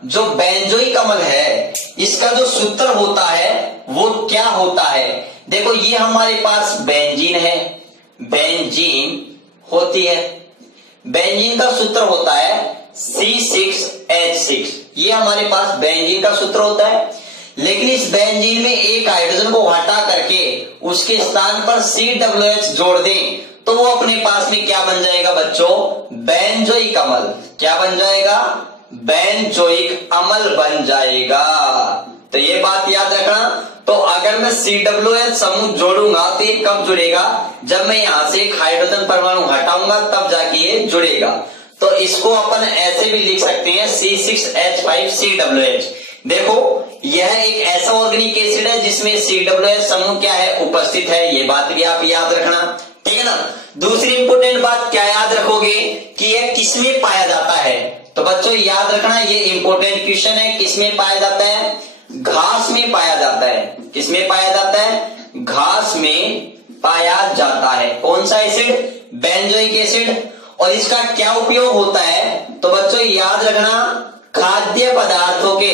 जो बेंजोइक अम्ल है इसका जो सूत्र होता है वो क्या होता है। देखो ये हमारे पास बेंजीन है, बेंजीन होती है, बेंजीन का सूत्र होता है C6H6। ये हमारे पास बेंजीन का सूत्र होता है। लेकिन इस बेंजीन में एक हाइड्रोजन को हटा करके उसके स्थान पर COH जोड़ दें तो वो अपने पास में क्या बन जाएगा बच्चों? बेंजोइक अम्ल। क्या बन जाएगा? बेंजोइक अम्ल बन जाएगा। तो ये बात याद रखना। तो अगर मैं COH समूह जोड़ूंगा तो ये कब जुड़ेगा? जब मैं यहां से एक हाइड्रोजन परमाणु हटाऊंगा तब जाके ये जुड़ेगा। तो इसको अपन ऐसे भी लिख सकते हैं C6H5COH। देखो यह एक ऐसा ऑर्गेनिक एसिड है जिसमें COH समूह क्या है, उपस्थित है। ये बात भी आप याद रखना, ठीक है ना। दूसरी इंपोर्टेंट बात क्या याद रखोगे कि यह किसमें पाया जाता है। तो बच्चों याद रखना ये इंपोर्टेंट क्वेश्चन है, किसमें पाया जाता है? घास में पाया जाता है। किसमें पाया जाता है? घास में पाया जाता है। कौन सा एसिड? Benzoic acid. और इसका क्या उपयोग होता है? तो बच्चों याद रखना, खाद्य पदार्थों के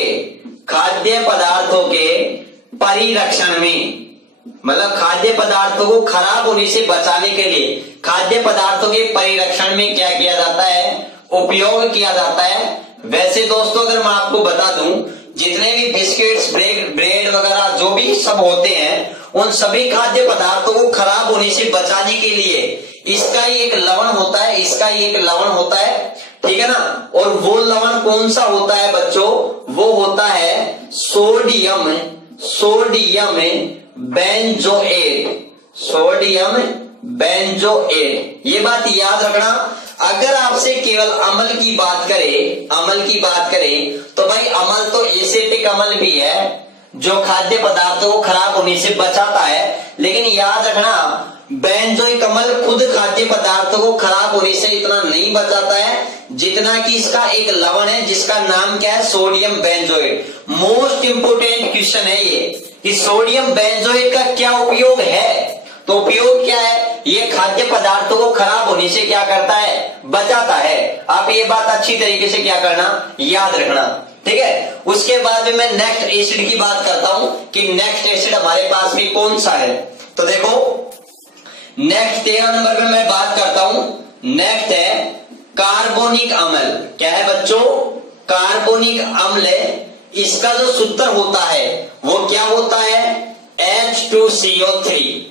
परिरक्षण में, मतलब खाद्य पदार्थों को खराब होने से बचाने के लिए खाद्य पदार्थों के परिरक्षण में क्या किया जाता है? उपयोग किया जाता है। वैसे दोस्तों अगर मैं आपको बता दूं, जितने भी बिस्किट्स, ब्रेड वगैरह जो भी सब होते हैं, उन सभी खाद्य पदार्थों को खराब होने से बचाने के लिए इसका ही एक लवण होता है, ठीक है ना। और वो लवण कौन सा होता है बच्चों? वो होता है सोडियम बेंजोएट। ये बात याद रखना। अगर आपसे केवल अम्ल की बात करें तो भाई अम्ल तो एसिटिक अम्ल भी है जो खाद्य पदार्थों को खराब होने से बचाता है, लेकिन याद रखना बेंजोइक अम्ल खुद खाद्य पदार्थों को खराब होने से इतना नहीं बचाता है जितना कि इसका एक लवण है जिसका नाम क्या है, sodium benzoate. Most important question है ये कि सोडियम बेंजोएट का क्या उपयोग है। तो उपयोग क्या है, ये खाद्य पदार्थों को खराब होने से क्या करता है, बचाता है। आप ये बात अच्छी तरीके से क्या करना, याद रखना, ठीक है। उसके बाद में मैं नेक्स्ट एसिड की बात करता हूं कि नेक्स्ट एसिड हमारे पास में कौन सा है। तो देखो नेक्स्ट 13 नंबर पे मैं बात करता हूं, नेक्स्ट है कार्बोनिक अम्ल। क्या है बच्चों, कार्बोनिक अम्ल। इसका जो सूत्र होता है वो क्या होता है, H2CO3।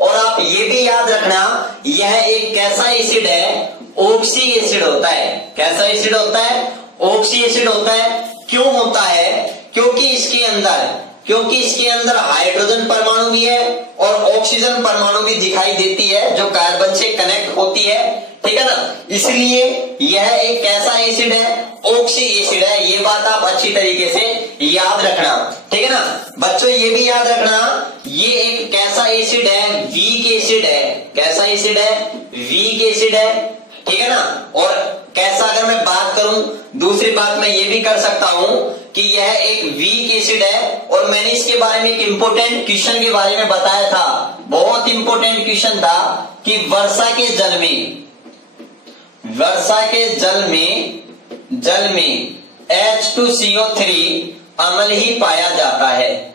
और आप ये भी याद रखना यह एक कैसा एसिड है, ऑक्सी एसिड होता है। कैसा एसिड होता है, ऑक्सी एसिड होता है। क्यों होता है, क्योंकि इसके अंदर हाइड्रोजन परमाणु भी है और ऑक्सीजन परमाणु भी दिखाई देती है जो कार्बन से कनेक्ट होती है, ठीक है ना। इसलिए यह एक कैसा एसिड है, ऑक्सी एसिड है। ये बात आप अच्छी तरीके से याद रखना, ठीक है ना बच्चों। ये भी याद रखना ये एक कैसा एसिड है, वीक एसिड है। कैसा एसिड है, वीक एसिड है, ठीक है ना। और कैसा अगर मैं बात करूं, दूसरी बात मैं ये भी कर सकता हूं कि यह एक वीक एसिड है। और मैंने इसके बारे में एक इंपॉर्टेंट क्वेश्चन के बारे में बताया था, बहुत इंपॉर्टेंट क्वेश्चन था कि वर्षा के जल में H2CO3 अम्ल ही पाया जाता है।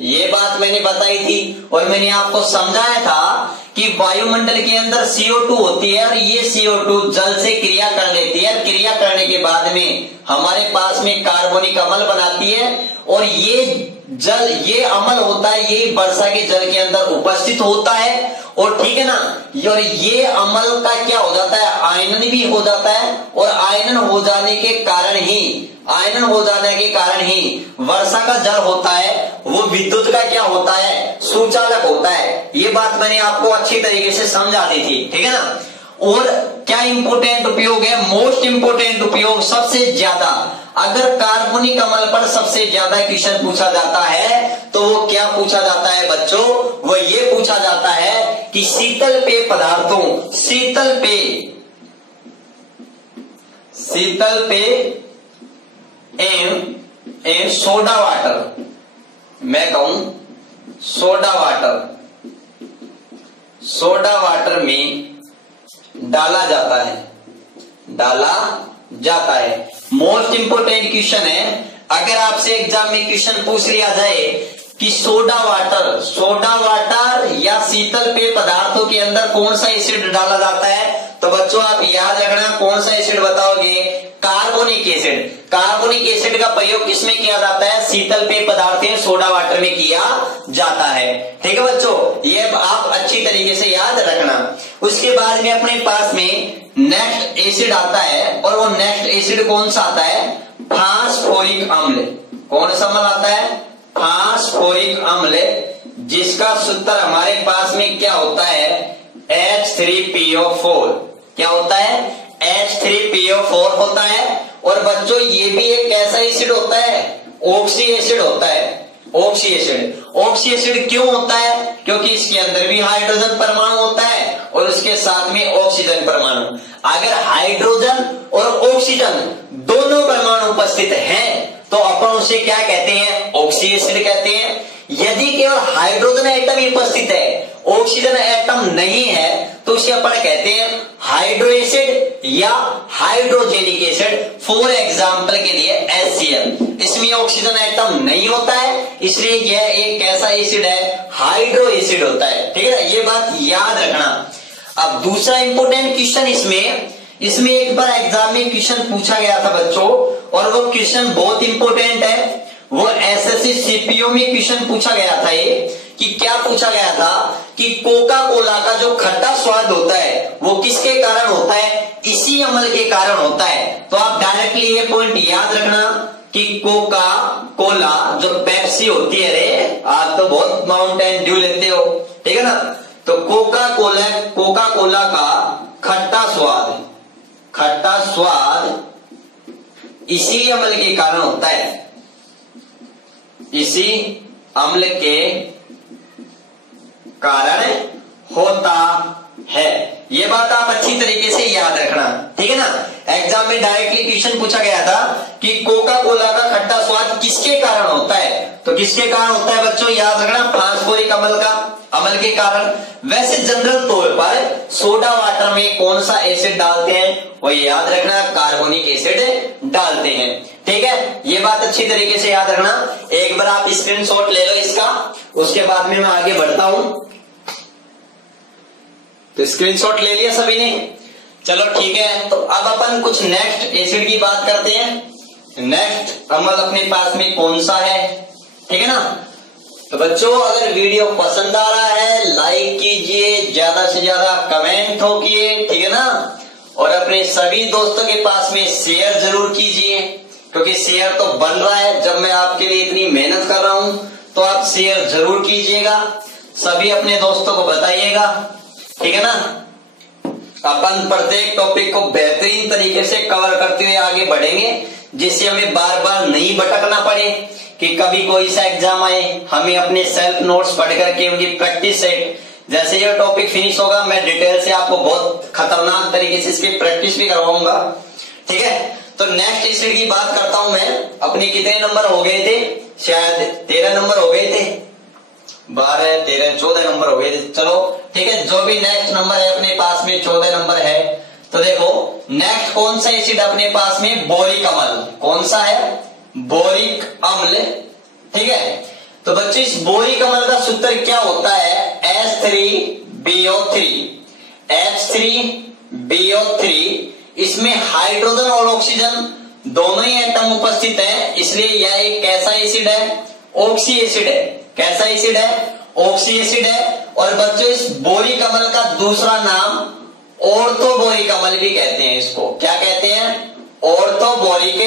ये बात मैंने बताई थी और मैंने आपको समझाया था कि वायुमंडल के अंदर CO2 होती है और ये CO2 जल से क्रिया कर लेती है। क्रिया करने के बाद में हमारे पास में कार्बोनिक अम्ल बनाती है और ये अम्ल होता है, ये वर्षा के जल के अंदर उपस्थित होता है। और ठीक है ना, और ये अम्ल का क्या हो जाता है, आयनन भी हो जाता है। और आयनन हो जाने के कारण ही वर्षा का जल होता है वो विद्युत का क्या होता है, सुचालक होता है। ये बात मैंने आपको अच्छी तरीके से समझा दी थी, ठीक है ना। और क्या इंपोर्टेंट उपयोग है, मोस्ट इंपोर्टेंट उपयोग, सबसे ज्यादा अगर कार्बोनिक अम्ल पर सबसे ज्यादा क्वेश्चन पूछा जाता है तो वो क्या पूछा जाता है बच्चों, वो ये पूछा जाता है कि शीतल पेय पदार्थों, शीतल पेय एंड सोडा वाटर, मैं कहूं सोडा वाटर में डाला जाता है। मोस्ट इंपोर्टेंट क्वेश्चन है। अगर आपसे एग्जाम में क्वेश्चन पूछ लिया जाए कि सोडा वाटर या शीतल पेय पदार्थों के अंदर कौन सा एसिड डाला जाता है, तो बच्चों आप याद रखना कौन सा एसिड बताओगे, कार्बोनिक एसिड। कार्बोनिक एसिड का प्रयोग किसमें किया जाता है, शीतल पेय पदार्थ सोडा वाटर में किया जाता है, ठीक है बच्चों। ये आप अच्छी तरीके से याद रखना। उसके बाद में अपने पास में नेक्स्ट एसिड आता है और वो नेक्स्ट एसिड कौन सा आता है, फास्फोरिक अम्ल। कौन सा अम्ल आता है, फास्फोरिक अम्ल, जिसका सूत्र हमारे पास में क्या होता है, H3PO4। क्या होता है, H3PO4 होता है। और बच्चों ये भी एक कैसा एसिड होता है, ऑक्सी एसिड होता है। ऑक्सी एसिड क्यों होता है, क्योंकि इसके अंदर भी हाइड्रोजन परमाणु होता है और उसके साथ में ऑक्सीजन परमाणु। अगर हाइड्रोजन और ऑक्सीजन दोनों परमाणु उपस्थित हैं तो अपन उसे क्या कहते हैं, ऑक्सी एसिड कहते हैं। यदि केवल हाइड्रोजन एटम ही उपस्थित है, ऑक्सीजन एटम नहीं है, तो उसे अपन कहते हैं हाइड्रो एसिड या हाइड्रोजेनिक एसिड। फॉर एग्जाम्पल के लिए HCl, इसमें ऑक्सीजन एटम नहीं होता है, इसलिए यह एक कैसा एसिड है, हाइड्रो एसिड होता है, ठीक है ना। ये बात याद रखना। अब दूसरा इंपोर्टेंट क्वेश्चन इसमें एक बार एग्जाम में क्वेश्चन पूछा गया था बच्चों, और वो क्वेश्चन बहुत इंपोर्टेंट है। वो SSC CPO में क्वेश्चन पूछा गया था ये कि क्या पूछा गया था कि कोका कोला का जो खट्टा स्वाद होता है वो किसके कारण होता है, इसी अम्ल के कारण होता है। तो आप डायरेक्टली ये पॉइंट याद रखना कि कोका कोला जो पेप्सी होती है रे, आप तो बहुत माउंटेन ड्यू लेते हो, ठीक है ना। तो कोका कोला का खट्टा स्वाद इसी अम्ल के कारण होता है, इसी अम्ल के कारण होता है। ये बात आप अच्छी तरीके से याद रखना, ठीक है ना। एग्जाम में डायरेक्टली क्वेश्चन पूछा गया था कि कोका कोला का खट्टा स्वाद किसके कारण होता है, तो किसके कारण होता है बच्चों, याद रखना फास्फोरिक अम्ल के कारण। वैसे जनरल तौर पर सोडा वाटर में कौन सा एसिड डालते हैं, वो याद रखना कार्बोनिक एसिड डालते हैं, ठीक है। ये बात अच्छी तरीके से याद रखना। एक बार आप स्क्रीनशॉट ले लो इसका, उसके बाद में मैं आगे बढ़ता हूं। तो स्क्रीनशॉट ले लिया सभी ने, चलो ठीक है। तो अब अपन कुछ नेक्स्ट एसिड की बात करते हैं। नेक्स्ट अम्ल अपने पास में कौन सा है, ठीक है ना। तो बच्चों अगर वीडियो पसंद आ रहा है लाइक कीजिए, ज्यादा से ज्यादा कमेंट ठोकिए, ठीक है ना। और अपने सभी दोस्तों के पास में शेयर जरूर कीजिए, क्योंकि शेयर तो बन रहा है। जब मैं आपके लिए इतनी मेहनत कर रहा हूं तो आप शेयर जरूर कीजिएगा, सभी अपने दोस्तों को बताइएगा, ठीक है ना। अपन प्रत्येक टॉपिक को बेहतरीन तरीके से कवर करते हुए आगे बढ़ेंगे, जिससे हमें बार बार नहीं भटकना पड़े कि कभी कोई सा एग्जाम आए, हमें अपने सेल्फ नोट्स पढ़ करके उनकी प्रैक्टिस सेट, जैसे ये टॉपिक फिनिश होगा मैं डिटेल से आपको बहुत खतरनाक तरीके से इसकी प्रैक्टिस भी करवाऊंगा, ठीक है। तो नेक्स्ट एसिड की बात करता हूं मैं। अपने कितने नंबर हो गए थे, शायद 13 नंबर हो गए थे, 12, 13, 14 नंबर हो गए थे। चलो ठीक है, जो भी नेक्स्ट नंबर है अपने पास में 14 नंबर है। तो देखो नेक्स्ट कौन सा एसिड अपने पास में, बोरिक अम्ल। कौन सा है, बोरिक अम्ल, ठीक है। तो बच्चों इस बोरिक अम्ल का सूत्र क्या होता है, H3BO3। H3BO3, इसमें हाइड्रोजन और ऑक्सीजन दोनों ही एटम उपस्थित है, इसलिए यह एक कैसा एसिड है, ऑक्सी एसिड है। कैसा एसिड है, ऑक्सी एसिड है। और बच्चों इस बोरिक अम्ल का दूसरा नाम ऑर्थोबोरिक अम्ल भी कहते हैं। इसको क्या कहते हैं, ऑर्थोबोरिक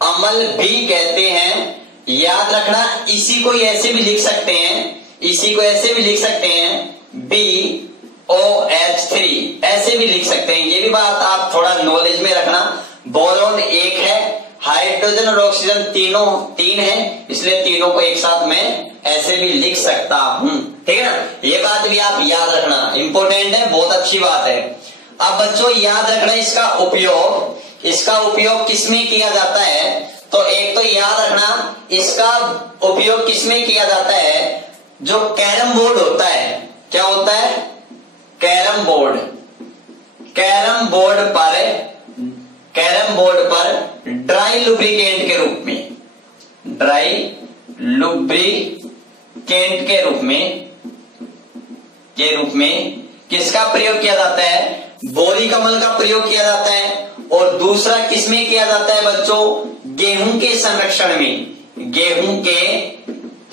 अम्ल भी कहते हैं। याद रखना, इसी को ऐसे भी लिख सकते हैं, इसी को ऐसे भी लिख सकते हैं BOH3, ऐसे भी लिख सकते हैं। ये भी बात आप थोड़ा नॉलेज में रखना। बोरोन एक है, हाइड्रोजन और ऑक्सीजन तीन है, इसलिए तीनों को एक साथ मैं ऐसे भी लिख सकता हूं, ठीक है ना। ये बात भी आप याद रखना, इंपॉर्टेंट है, बहुत अच्छी बात है। अब बच्चों याद रखना इसका उपयोग किसमें किया जाता है। तो एक तो याद रखना इसका उपयोग किसमें किया जाता है, जो कैरम बोर्ड होता है। क्या होता है, कैरम बोर्ड पर ड्राई लुब्रिकेंट के रूप में किसका प्रयोग किया जाता है, बोरिक अम्ल का प्रयोग किया जाता है। और दूसरा किसमें किया जाता है बच्चों, गेहूं के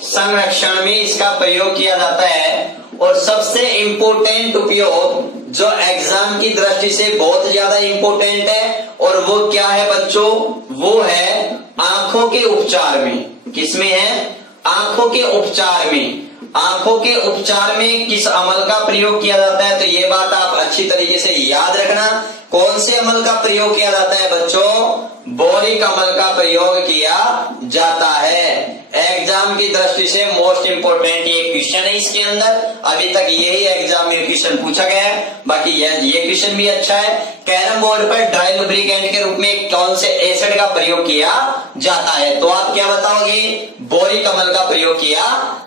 संरक्षण में इसका प्रयोग किया जाता है। और सबसे इंपोर्टेंट उपयोग जो एग्जाम की दृष्टि से बहुत ज्यादा इंपोर्टेंट है, और वो क्या है बच्चों, वो है आंखों के उपचार में। किसमें है, आंखों के उपचार में किस अम्ल का प्रयोग किया जाता है। तो ये बात आप अच्छी तरीके से याद रखना, कौन से अम्ल का प्रयोग किया जाता है बच्चों, बोरिक अम्ल का प्रयोग किया जाता है। एग्जाम की दृष्टि से मोस्ट इंपोर्टेंट ये क्वेश्चन है इसके अंदर। अभी तक यही एग्जाम में क्वेश्चन पूछा गया है, बाकी ये क्वेश्चन भी अच्छा है। कैरम बोर्ड पर ड्राई लुब्रिकेंट के रूप में कौन से एसिड का प्रयोग किया जाता है, तो आप क्या बताओगे, बोरिक अम्ल का प्रयोग किया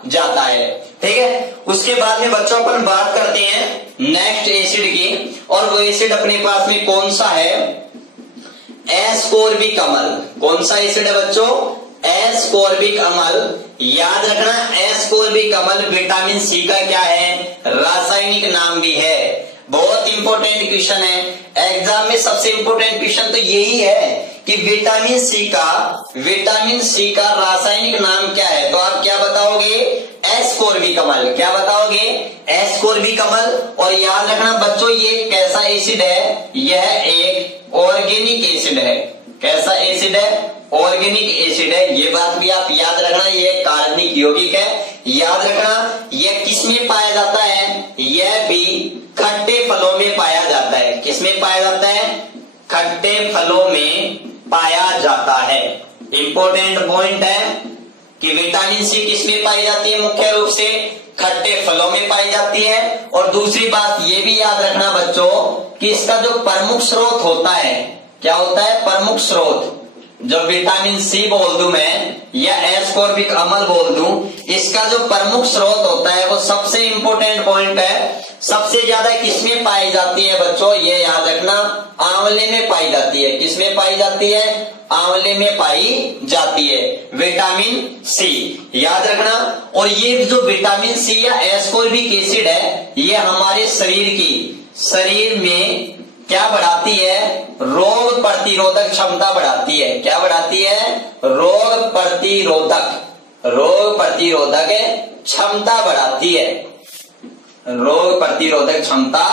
जाता है, ठीक है। उसके बाद में बच्चों अपन बात करते हैं नेक्स्ट एसिड की, और वो एसिड अपने पास में कौन सा है, एस्कोर्बिक अम्ल। कौन सा एसिड है बच्चों, एस्कोर्बिक अम्ल। याद रखना एस्कोर्बिक अम्ल विटामिन सी का क्या है, रासायनिक नाम भी है। बहुत इंपॉर्टेंट क्वेश्चन है एग्जाम में, सबसे इंपॉर्टेंट क्वेश्चन तो यही है कि विटामिन सी का रासायनिक नाम क्या है। तो आप क्या बताओगे, एस्कोर्बिक अम्ल। क्या बताओगे, एस्कोर्बिक अम्ल। और याद रखना बच्चों ये कैसा एसिड है, यह एक ऑर्गेनिक एसिड है। कैसा एसिड है, ऑर्गेनिक एसिड है। ये बात भी आप याद रखना, ये कार्बनिक यौगिक है, याद रखना, यह किसमें पाया जाता है? यह भी खट्टे फलों में पाया जाता है। किसमें पाया जाता है? खट्टे फलों में पाया जाता है। इंपॉर्टेंट पॉइंट है कि विटामिन सी किसमें पाई जाती है? मुख्य रूप से खट्टे फलों में पाई जाती है। और दूसरी बात ये भी याद रखना बच्चों कि इसका जो प्रमुख स्रोत होता है, क्या होता है? प्रमुख स्रोत। जो विटामिन सी बोल दूं मैं या एस्कॉर्बिक अम्ल बोल दूं, इसका जो प्रमुख स्रोत होता है वो सबसे इंपॉर्टेंट पॉइंट है, सबसे ज्यादा किसमें पाई जाती है बच्चों? ये याद रखना, आंवले में पाई जाती है। किसमें पाई जाती है? आंवले में पाई जाती है विटामिन सी, याद रखना। और ये जो विटामिन सी या एस्कॉर्बिक एसिड है, ये हमारे शरीर में क्या बढ़ाती है? रोग प्रतिरोधक क्षमता बढ़ाती है। क्या बढ़ाती है? रोग प्रतिरोधक क्षमता बढ़ाती है। रोग प्रतिरोधक क्षमता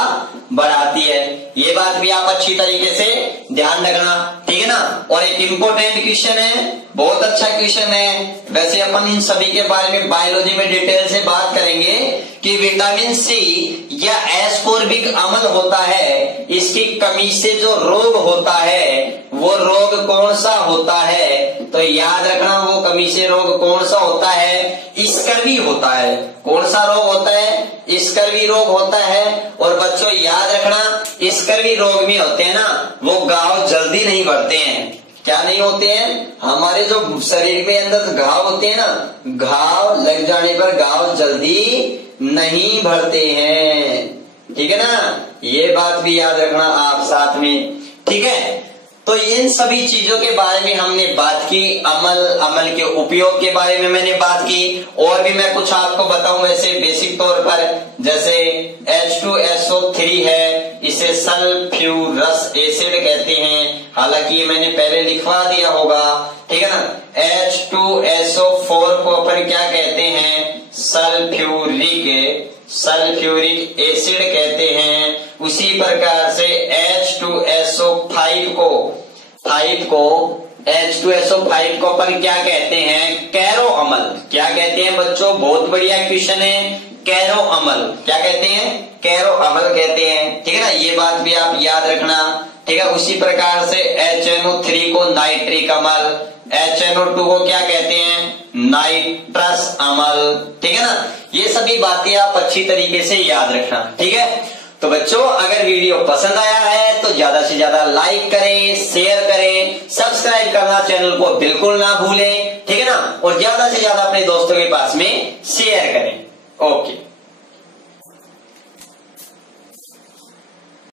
बढ़ाती है। ये बात भी आप अच्छी तरीके से ध्यान रखना, ठीक है ना। और एक इम्पोर्टेंट क्वेश्चन है, बहुत अच्छा क्वेश्चन है। वैसे अपन इन सभी के बारे में बायोलॉजी में डिटेल से बात करेंगे कि विटामिन सी या एस्कॉर्बिक अम्ल होता है, इसकी कमी से जो रोग होता है वो रोग कौन सा होता है? तो याद रखना, वो कमी से रोग कौन सा होता है? स्कर्वी होता है। कौन सा रोग होता है? स्कर्वी रोग होता है। और बच्चों याद रखना, स्कर्वी रोग में होते हैं ना, वो घाव जल्दी नहीं बढ़ते हैं। क्या नहीं होते हैं? हमारे जो शरीर में अंदर घाव होते हैं ना, घाव लग जाने पर घाव जल्दी नहीं भरते हैं, ठीक है ना। ये बात भी याद रखना आप साथ में, ठीक है। तो इन सभी चीजों के बारे में हमने बात की, अमल के उपयोग के बारे में मैंने बात की। और भी मैं कुछ आपको बताऊं वैसे बेसिक तौर पर, जैसे H2SO3 है, इसे सल्फ्यूरस एसिड कहते हैं। हालांकि ये मैंने पहले लिखवा दिया होगा, ठीक है ना। H2SO4 को अपन क्या कहते हैं? सल्फ्यूरिक एसिड कहते हैं। उसी प्रकार से H2SO5 को अपन क्या कहते हैं? कैरो अम्ल। क्या कहते हैं बच्चों? बहुत बढ़िया क्वेश्चन है। कैरो अम्ल क्या कहते हैं? कैरो अम्ल कहते हैं, ठीक है ना। ये बात भी आप याद रखना, ठीक है। उसी प्रकार से HNO3 को नाइट्रिक अम्ल, HNO2 को क्या कहते हैं? नाइट्रस अम्ल, ठीक है ना। ये सभी बातें आप अच्छी तरीके से याद रखना, ठीक है। तो बच्चों अगर वीडियो पसंद आया है तो ज्यादा से ज्यादा लाइक करें, शेयर करें, सब्सक्राइब करना चैनल को बिल्कुल ना भूलें, ठीक है ना। और ज्यादा से ज्यादा अपने दोस्तों के पास में शेयर करें। ओके।